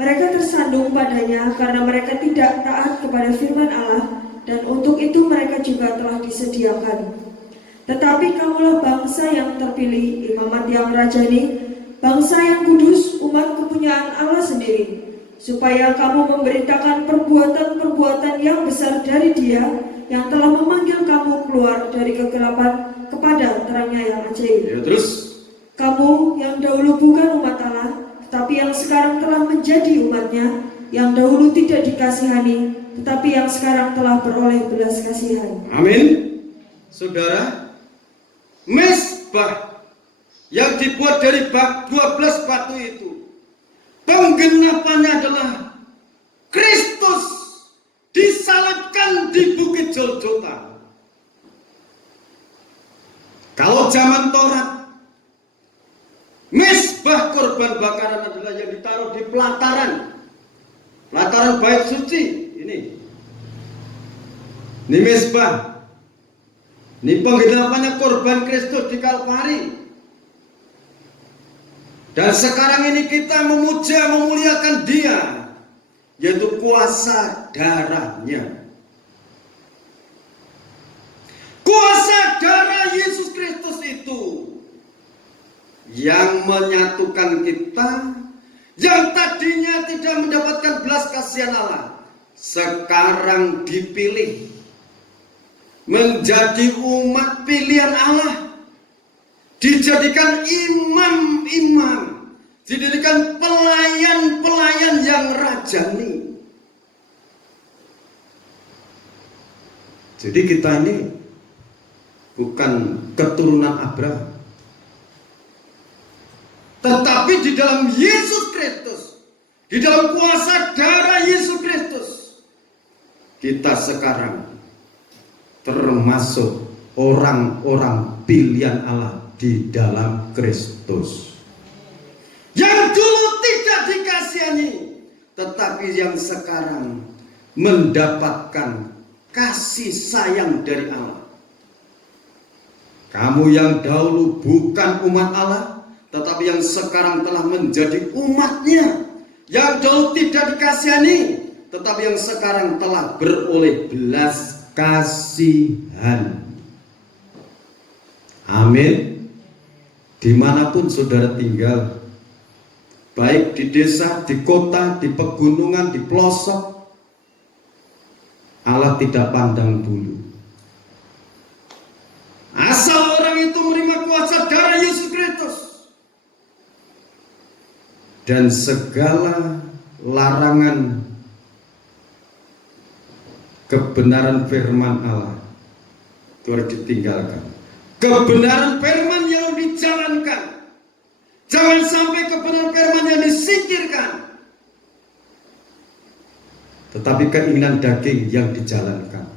Mereka tersandung padanya karena mereka tidak taat kepada firman Allah, dan untuk itu mereka juga telah disediakan. Tetapi kamulah bangsa yang terpilih, imamat yang rajani, bangsa yang kudus, umat kepunyaan Allah sendiri, supaya kamu memberitakan perbuatan-perbuatan yang besar dari Dia yang telah memanggil kamu keluar dari kegelapan kepada terangnya yang ajaib. ya, terus Kamu yang dahulu bukan umat Allah, tetapi yang sekarang telah menjadi umatnya, yang dahulu tidak dikasihani, tetapi yang sekarang telah beroleh belas kasihan. amin. Saudara, mezbah yang dibuat dari 12 batu itu, penggenapannya adalah Kristus disalibkan di Bukit Golgota. Kalau zaman Taurat, mezbah korban bakaran adalah yang ditaruh di pelataran bait suci. Ini mezbah. Ini penggenapannya korban Kristus di Kalvari. Dan sekarang ini kita memuja, memuliakan Dia, yaitu kuasa darahnya. Kuasa darah Yesus Kristus itu yang menyatukan kita, yang tadinya tidak mendapatkan belas kasihan Allah, sekarang dipilih menjadi umat pilihan Allah, dijadikan imam-imam, dijadikan pelayan-pelayan yang rajani. Jadi kita ini bukan keturunan Abraham, tetapi di dalam Yesus Kristus, di dalam kuasa darah Yesus Kristus, kita sekarang termasuk orang-orang pilihan Allah di dalam Kristus, yang dulu tidak dikasihani, tetapi yang sekarang mendapatkan kasih sayang dari Allah. Kamu yang dahulu bukan umat Allah, tetapi yang sekarang telah menjadi umatnya, yang dahulu tidak dikasihani, tetapi yang sekarang telah beroleh belas kasihan. Amin. Dimanapun saudara tinggal, baik di desa, di kota, di pegunungan, di pelosok, Allah tidak pandang bulu. Asal orang itu menerima kuasa darah Yesus Kristus dan segala larangan kebenaran firman Allah itu harus ditinggalkan. Kebenaran firman yang dijalankan. Jangan sampai kebenaran firman yang disingkirkan, tetapi keinginan daging yang dijalankan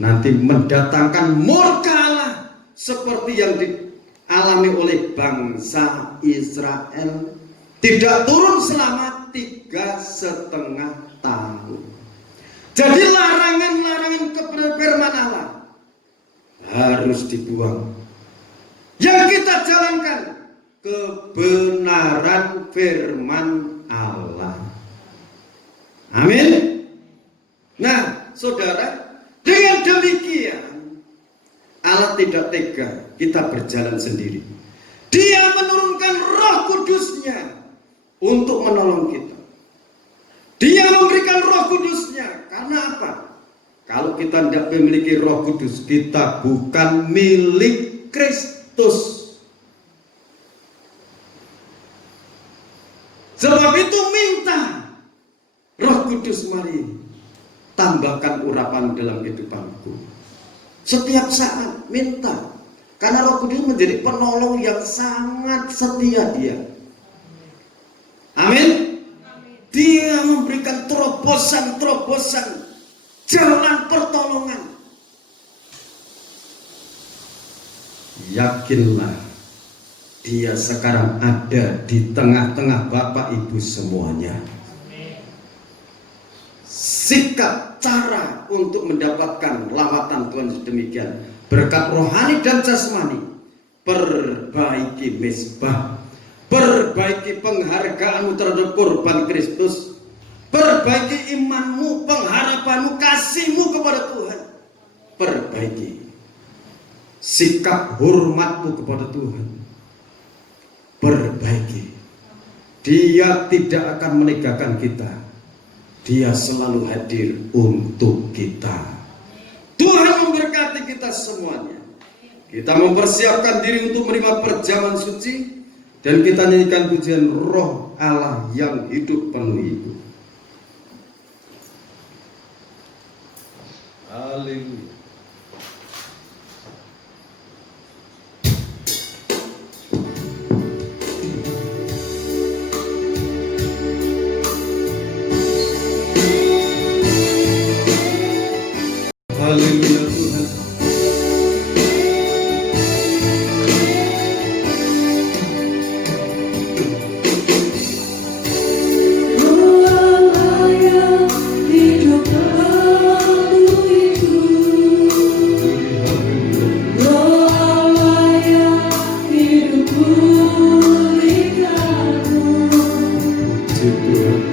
nanti mendatangkan murka Allah seperti yang dialami oleh bangsa Israel, tidak turun selama 3,5 tahun. Jadi larangan-larangan kebenaran firman Allah harus dibuang. Yang kita jalankan kebenaran firman Allah. Amin. Nah, saudara, dengan demikian Allah tidak tega kita berjalan sendiri. Dia menurunkan Roh Kudus-Nya untuk menolong kita. Dia memberikan Roh Kudus-Nya karena apa? Kalau kita tidak memiliki Roh Kudus, kita bukan milik Kristus. Sebab itu minta Roh Kudus, mari tambahkan urapan dalam kehidupanku. Setiap saat minta, karena Roh Kudus menjadi penolong yang sangat setia dia. Amin. Dia memberikan terobosan-terobosan jalan pertolongan. Yakinlah, dia sekarang ada di tengah-tengah Bapak Ibu semuanya. Sikap cara untuk mendapatkan lawatan Tuhan sedemikian, berkat rohani dan jasmani. Perbaiki mezbah, perbaiki penghargaanmu terhadap korban Kristus, perbaiki imanmu, pengharapanmu, kasihmu kepada Tuhan. Perbaiki sikap hormatmu kepada Tuhan. Perbaiki. Dia tidak akan meninggalkan kita. Dia selalu hadir untuk kita. Tuhan memberkati kita semuanya. Kita mempersiapkan diri untuk menerima perjamuan suci, dan kita nyanyikan pujian Roh Allah yang hidup penuh itu. Haleluya. Haleluya Tuhan. Roh Allah yang hidup penuh itu, Roh Allah yang hidup pulihkanmu,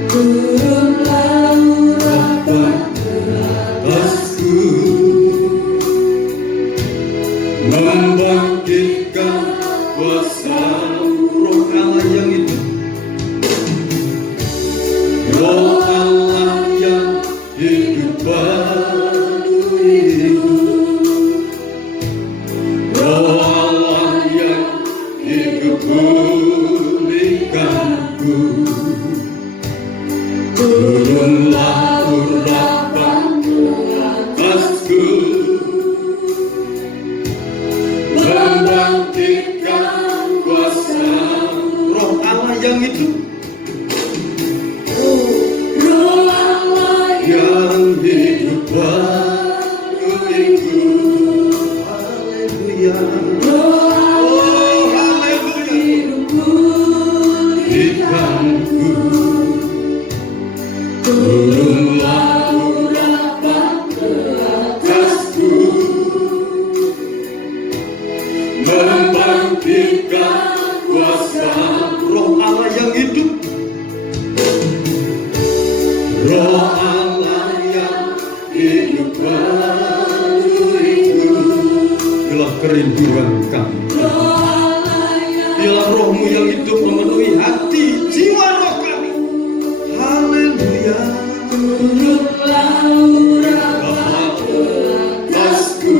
turunlah urapan Atasku, membangkitkan kuasa Roh Allah yang itu. Roh Allah yang hidup penuh itu. Roh Allah yang hidup pulihkanku, turunlah urapan atasku, membangkitkan kuasa Roh Allah yang hidup. Roh Allah Yang hidup penuh itu. Haleluya. Roh Allah Oh haleluya. hidup pulihkanku, turunlah urapan Atasku, membangkitkan kuasa Roh Allah yang hidup. Roh Allah yang hidup penuh itu. Inilah kerinduan kami. Roh Allah yang Biarlah Rohmu yang hidup memenuhi hati, jiwa, roh kami. Haleluya. turunlah urapan Atasku,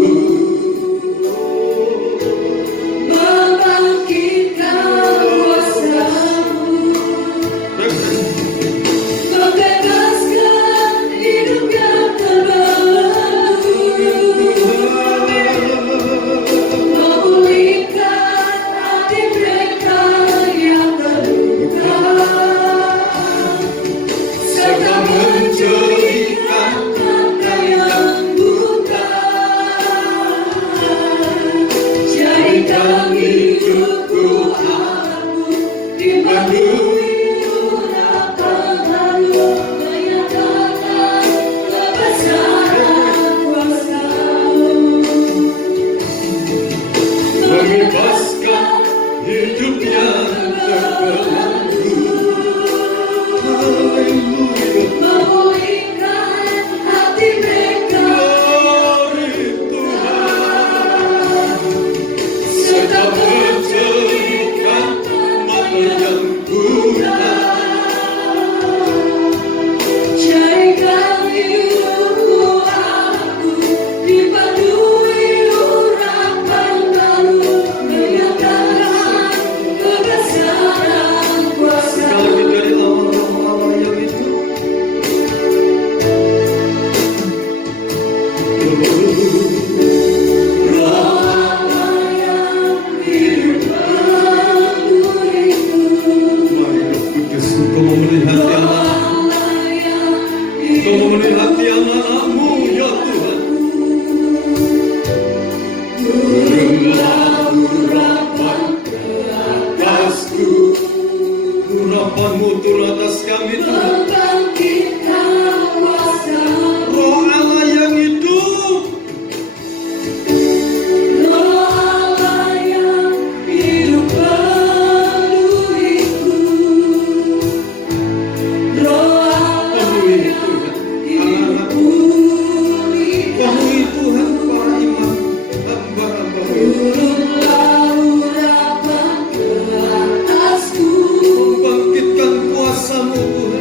Engkau memenuhi hati anak-anak-Mu ya Tuhan. Turunlah urapan ke atasku, Urapan-Mu turun atas kami Tuhan. membangkitkan kuasa. Roh Allah yang hidup, Roh Allah yang hidup penuhiku. Roh Allah penuhi yang Tuhan hidup anak-anak-Mu. Penuhi Tuhan para imam, hamba-hamba-Mu. Turunlah urapan ke atasku, Bangkitkan kuasa-Mu Tuhan.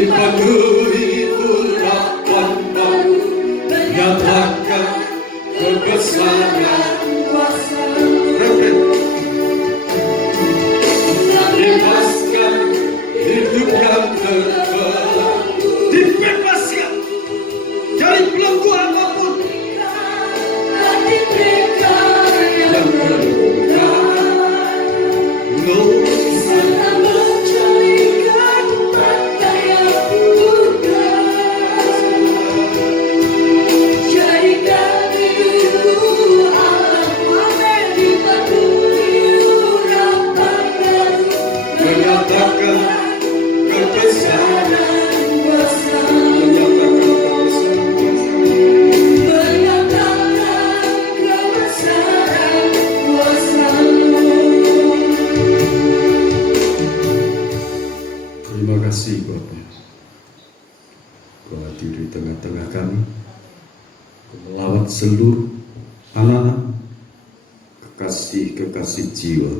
dipenuhi urapan baru, nyatakan kebesaran kuasa-Mu. Refren. Bebaskan hidup yang terbelenggu, dibebaskan dari belenggu apapun Hati mereka yang terluka, serta mencarikan mata yang buta. Jadikan hidupku alam dipenuhi urapan baru, menyatakan kebesaran kuasa-Mu. Menyatakan kebesaran kuasa-Mu. Terima kasih Bapa, Kau hadir di tengah-tengah kami, Kau melawat seluruh anak-anak kekasih-kekasih jiwa.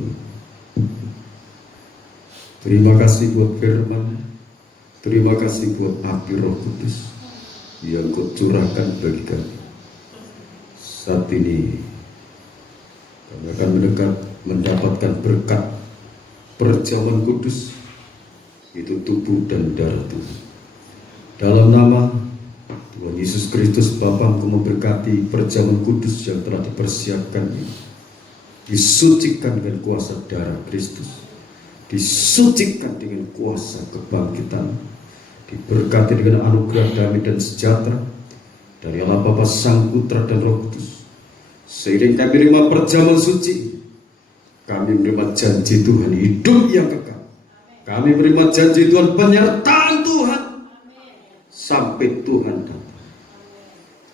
Terima kasih buat firman, terima kasih buat api Roh Kudus yang Kau curahkan bagi kami. Saat ini kami akan mendekat mendapatkan berkat perjamuan kudus, itu tubuh dan darah Tuhan. Dalam nama Tuhan Yesus Kristus Bapa, Engkau memberkati perjamuan kudus yang telah dipersiapkan ini, disucikan dengan kuasa darah Kristus, disucikan dengan kuasa kebangkitan, diberkati dengan anugerah damai dan sejahtera dari Allah Bapa, Sang Putra dan Roh Kudus. Seiring kami menerima perjamuan suci, kami menerima janji Tuhan hidup yang kekal. Kami menerima janji Tuhan penyertaan Tuhan sampai Tuhan datang.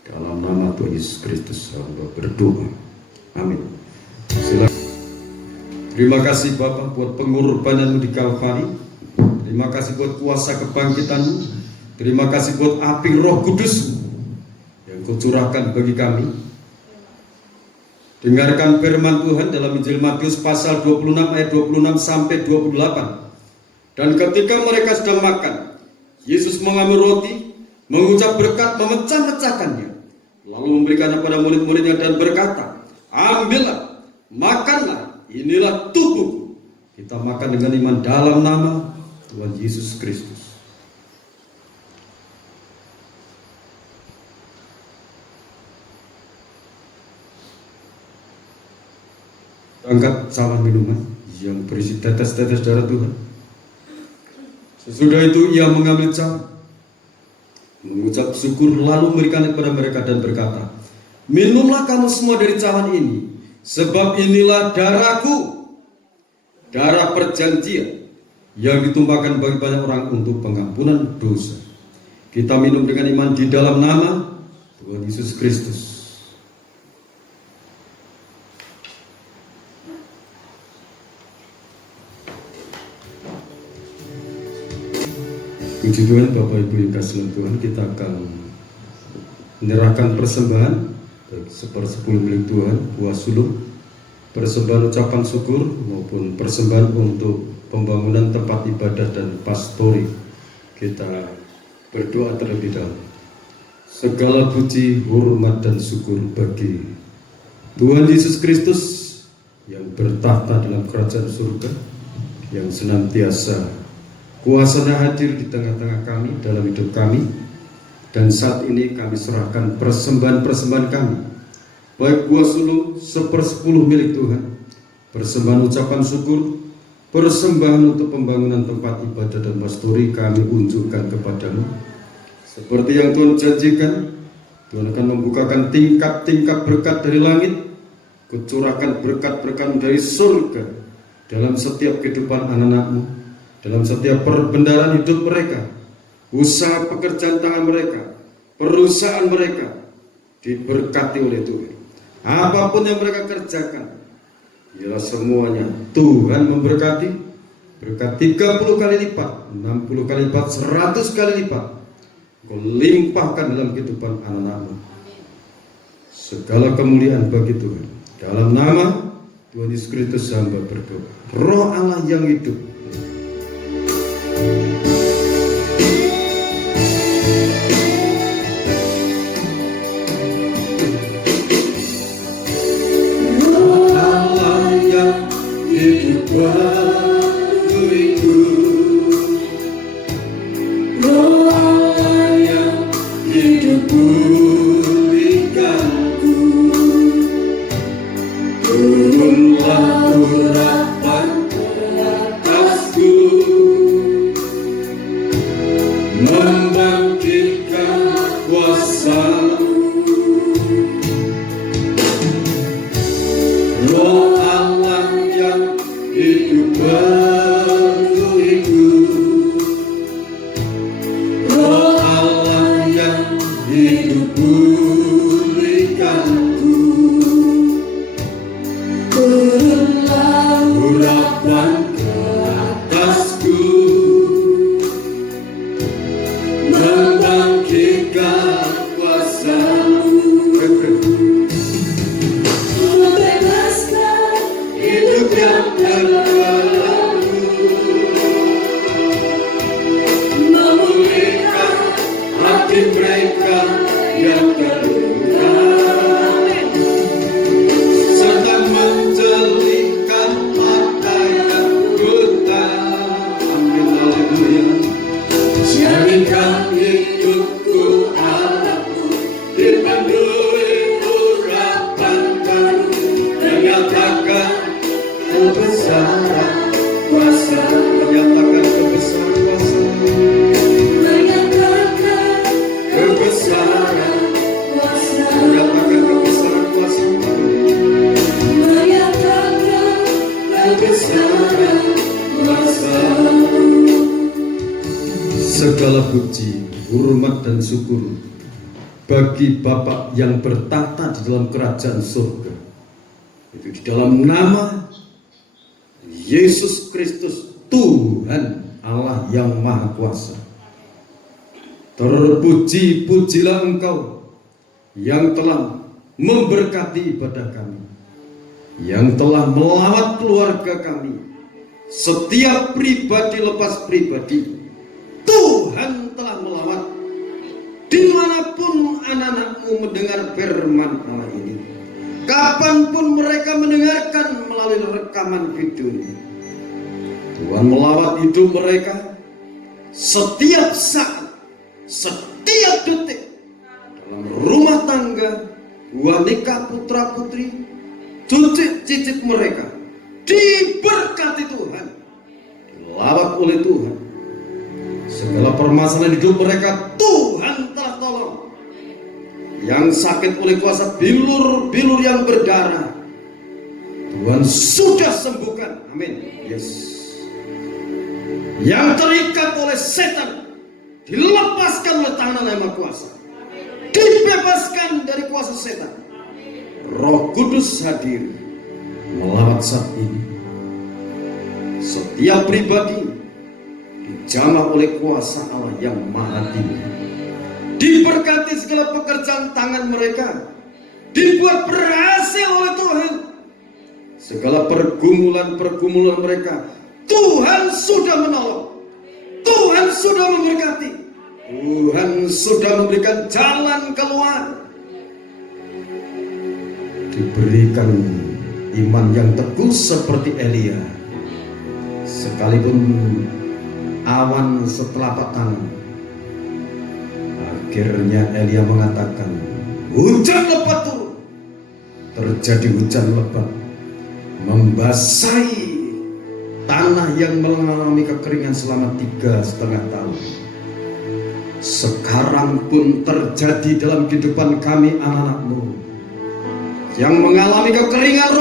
Dalam nama Tuhan Yesus Kristus hamba berdoa. Amin. Silakan. Terima kasih Bapa buat pengorbanan-Mu di Kalvari. Terima kasih buat kuasa kebangkitan-Mu. Terima kasih buat api Roh Kudus yang Kau curahkan bagi kami. Dengarkan firman Tuhan dalam Injil Matius pasal 26 ayat 26 sampai 28. Dan ketika mereka sedang makan, Yesus mengambil roti, mengucap berkat, memecah-mecahkannya, lalu memberikannya pada murid-muridnya dan berkata, ambillah, makanlah, inilah tubuhku. Kita makan dengan iman dalam nama Tuhan Yesus Kristus. Angkat cawan minuman yang berisi tetes-tetes darah Tuhan. Sesudah itu ia mengambil cawan, mengucap syukur, lalu memberikannya kepada mereka dan berkata, minumlah kamu semua dari cawan ini, sebab inilah darahku, darah perjanjian yang ditumpahkan bagi banyak orang untuk pengampunan dosa. Kita minum dengan iman di dalam nama Tuhan Yesus Kristus. Puji Tuhan, Bapak Ibu yang kasih Tuhan, kita akan menyerahkan persembahan sepersepuluh milik Tuhan, buah sulung, persembahan ucapan syukur maupun persembahan untuk pembangunan tempat ibadah dan pastori. Kita berdoa terlebih dahulu. Segala puji, hormat dan syukur bagi Tuhan Yesus Kristus yang bertahta dalam kerajaan surga, yang senantiasa kuasanya hadir di tengah-tengah kami, dalam hidup kami. Dan saat ini kami serahkan persembahan-persembahan kami, baik buah sulung sepersepuluh milik Tuhan, persembahan ucapan syukur, persembahan untuk pembangunan tempat ibadah dan pastori, kami unjukkan kepadamu. Seperti yang Tuhan janjikan, Tuhan akan membukakan tingkap-tingkap berkat dari langit, kucurahkan berkat-berkat dari surga dalam setiap kehidupan anak-anak-Mu, dalam setiap perbendaharaan hidup mereka, usaha pekerjaan tangan mereka, perusahaan mereka diberkati oleh Tuhan. Apapun yang mereka kerjakan, ialah semuanya Tuhan memberkati. Berkat 30 kali lipat, 60 kali lipat, 100 kali lipat Kau limpahkan dalam kehidupan anak-anak-Mu. Segala kemuliaan bagi Tuhan. Dalam nama Tuhan Yesus Kristus hamba berdoa. Roh Allah yang hidup, membangkitkan kuasa-Mu. Roh Allah yang hidup penuhiku, Roh Allah yang hidup pulihkanku. Turunlah Urapan ke atasku, membangkitkan kuasa-Mu. membebaskan Hidup yang terganggu, memulihkan hati mereka yang terluka, serta menjelikan mata yang buta. Amin, haleluya. Jadikan hidupku Allahku, dipenuhi urapan baru, menyatakan kebesaran kuasa, menyatakan kebesaran kuasa, menyatakan kebesaran, kuasa, menyatakan kebesaran kuasa, menyatakan kebesaran kuasa. Segala puji, hormat dan syukur bagi Bapa yang bertata di dalam kerajaan surga, itu di dalam nama Yesus Kristus, Tuhan Allah yang Maha Kuasa. Terpuji-pujilah Engkau yang telah memberkati ibadah kami, yang telah melawat keluarga kami, setiap pribadi lepas pribadi. Tuhan telah melawat dimanapun anak-anak-Mu mendengar firman Allah ini, kapanpun mereka mendengarkan melalui rekaman video ini. Tuhan melawat hidup mereka setiap saat, setiap detik, dalam rumah tangga, buah nikah putra putri, cicit mereka diberkati Tuhan, dilawat oleh Tuhan. Segala permasalahan hidup mereka Tuhan telah tolong. Yang sakit oleh kuasa bilur yang berdarah, Tuhan sudah sembuhkan. Amin. Yes. Yang terikat oleh setan dilepaskan oleh tangan yang Maha Kuasa, dibebaskan dari kuasa setan. Roh Kudus hadir melawat saat ini. Setiap pribadi dijamah oleh kuasa Allah yang Maha Tinggi. Diberkati segala pekerjaan tangan mereka, dibuat berhasil oleh Tuhan. Segala pergumulan mereka Tuhan sudah menolong, Tuhan sudah memberkati, Tuhan sudah memberikan jalan keluar. Diberikan iman yang teguh seperti Elia, sekalipun awan setelapak tangan. Akhirnya Elia mengatakan, hujan lebat turun. Terjadi hujan lebat, membasahi tanah yang mengalami kekeringan selama 3,5 tahun. Sekarang pun terjadi dalam kehidupan kami anak-anak-Mu yang mengalami kekeringan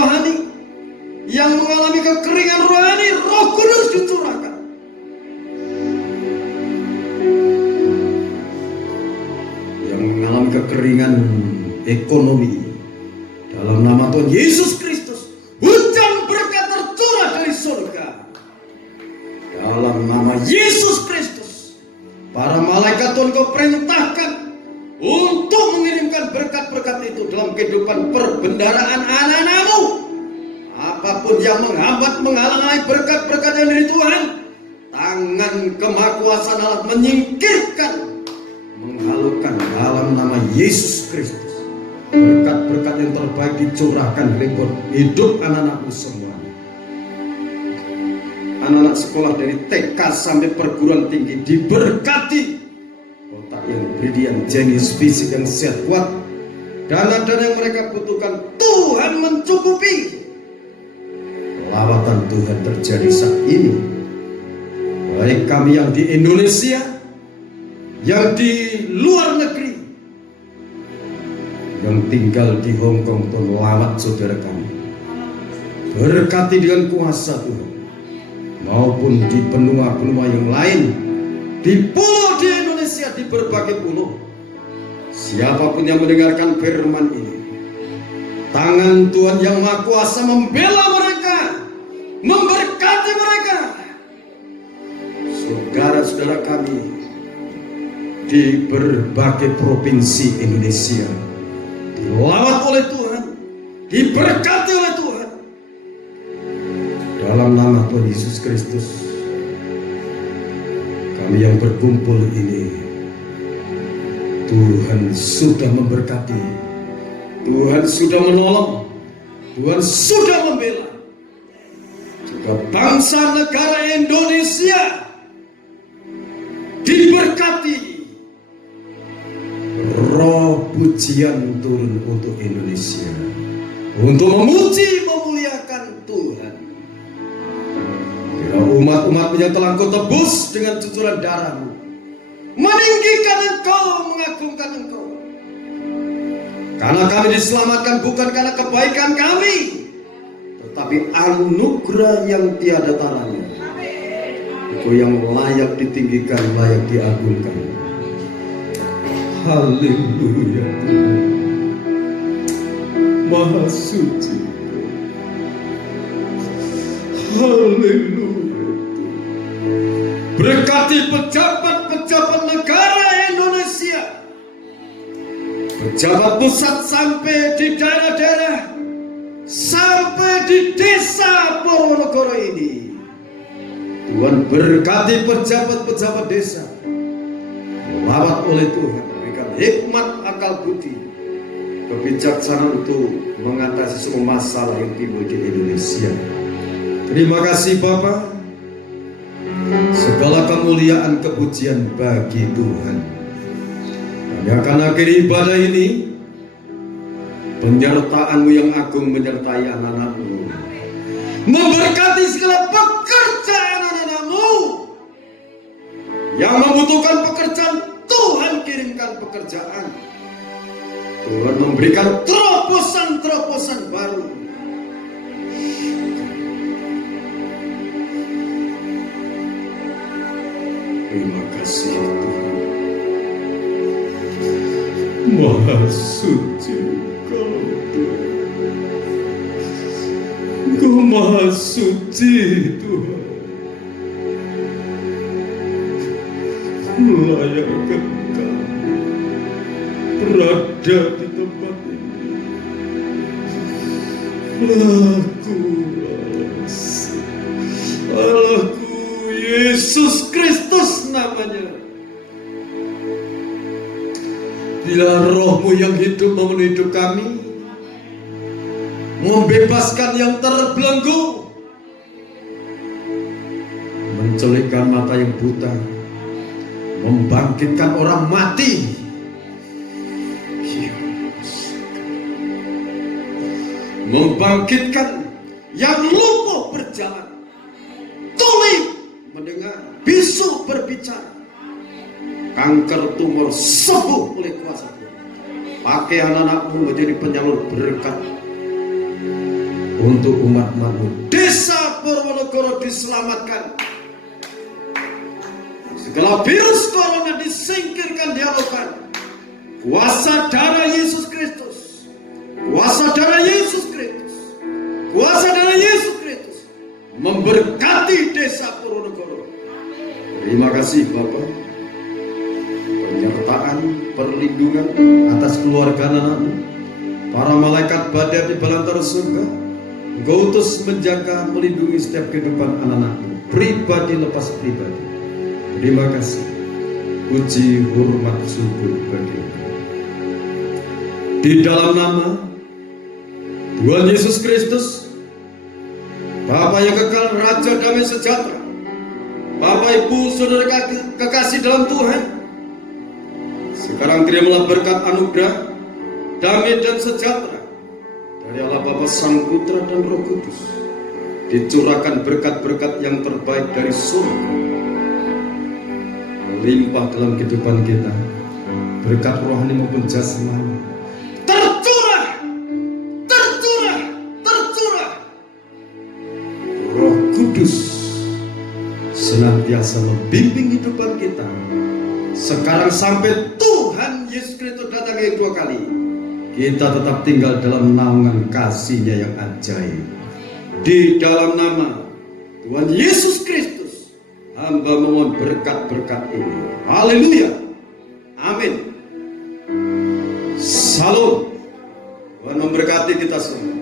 rohani, Roh Kudus dicurahkan. Kekeringan ekonomi, dalam nama Tuhan Yesus Kristus, hujan berkat tercurah dari surga. Dalam nama Yesus Kristus, para malaikat Tuhan Kau perintahkan untuk mengirimkan berkat-berkat itu dalam kehidupan perbendaharaan anak-anak-Mu. Apapun yang menghambat, menghalangi berkat-berkat yang dari Tuhan, tangan kemahakuasaan Allah menyingkirkan, menghalukan dalam nama Yesus Kristus. Berkat-berkat yang terbaik dicurahkan lewat hidup anak-anak-Mu semuanya. Anak-anak sekolah dari TK sampai perguruan tinggi diberkati, otak yang brilian, jenius, fisik yang sehat kuat, dana-dana yang mereka butuhkan Tuhan mencukupi. Lawatan Tuhan terjadi saat ini, baik kami yang di Indonesia yang di luar negeri, yang tinggal di Hong Kong pun lawat saudara kami. Berkati dengan kuasa Tuhan, maupun di benua-benua yang lain, di pulau di Indonesia, di berbagai pulau. Siapapun yang mendengarkan firman ini, tangan Tuhan yang Maha Kuasa membela mereka, memberkati mereka. Saudara-saudara kami di berbagai provinsi Indonesia dilawat oleh Tuhan, diberkati oleh Tuhan. Dalam nama Tuhan Yesus Kristus, kami yang berkumpul ini, Tuhan sudah memberkati, Tuhan sudah menolong, Tuhan sudah membela. Juga bangsa negara Indonesia diberkati. Roh pujian turun untuk Indonesia, untuk memuji memuliakan Tuhan. Bila umat-umat yang telah Kau tebus dengan cucuran darah-Mu, meninggikan Engkau, mengagungkan Engkau. Karena kami diselamatkan bukan karena kebaikan kami, tetapi anugerah yang tiada taranya. Itu yang layak ditinggikan, layak diagungkan. Haleluya Tuhan, Maha Suci. Haleluya Tuhan. Berkati pejabat-pejabat negara Indonesia, pejabat pusat sampai di daerah-daerah, sampai di desa Purwonogoro ini. Tuhan berkati pejabat-pejabat desa, melawat oleh Tuhan, berikan hikmat, akal budi, kebijaksanaan untuk mengatasi semua masalah yang timbul di Indonesia. Terima kasih Bapa. Segala kemuliaan kepujian bagi Tuhan. Kami akan akhiri ibadah ini. Penyertaan-Mu yang agung menyertai anak-anak-Mu, memberkati segala pekerjaan anak-anak-Mu. Yang membutuhkan pekerjaan, Tuhan kirimkan pekerjaan. Tuhan memberikan terobosan-terobosan baru. Terima kasih Tuhan. Maha suci Kau Tuhan. Engkau Maha suci Tuhan. Layak Engkau berada di tempat ini. Aku rasa Allahku Yesus Kristus namanya. Bila Roh-Mu yang hidup memenuhi hidup kami, membebaskan yang terbelenggu, menculikkan mata yang buta, membangkitkan orang mati, membangkitkan yang lumpuh berjalan, tuli mendengar, bisu berbicara, kanker tumor sembuh oleh kuasa Tuhan. Pakai anak-anak-Mu menjadi penyalur berkat untuk umat-Mu. Desa Purwonogoro diselamatkan. Segala virus corona disingkirkan, dialogkan. Kuasa darah Yesus Kristus, kuasa darah Yesus Kristus, kuasa darah Yesus Kristus memberkati desa Purwonogoro. Terima kasih Bapak. Penyertaan, perlindungan atas keluarga anak-Mu, para malaikat badai di belantara surga, Engkau utus menjaga, melindungi setiap kehidupan anak-anak-Mu, pribadi lepas pribadi. Terima kasih. Puji, hormat, syukur bagi Engkau. Di dalam nama Tuhan Yesus Kristus, Bapa yang kekal, Raja damai sejahtera, Bapak Ibu Saudara kekasih dalam Tuhan, sekarang terimalah berkat anugerah, damai dan sejahtera dari Allah Bapa, Sang Putra dan Roh Kudus. Dicurahkan berkat-berkat yang terbaik dari surga melimpah dalam kehidupan kita, berkat rohani maupun jasmani, tercurah. Roh Kudus senantiasa membimbing kehidupan kita, sekarang sampai Tuhan Yesus Kristus datang yang kedua kali. Kita tetap tinggal dalam naungan kasih-Nya yang ajaib. Di dalam nama Tuhan Yesus Kristus, hamba memohon berkat-berkat ini. Haleluya. Amin. Salam. Tuhan memberkati kita semua.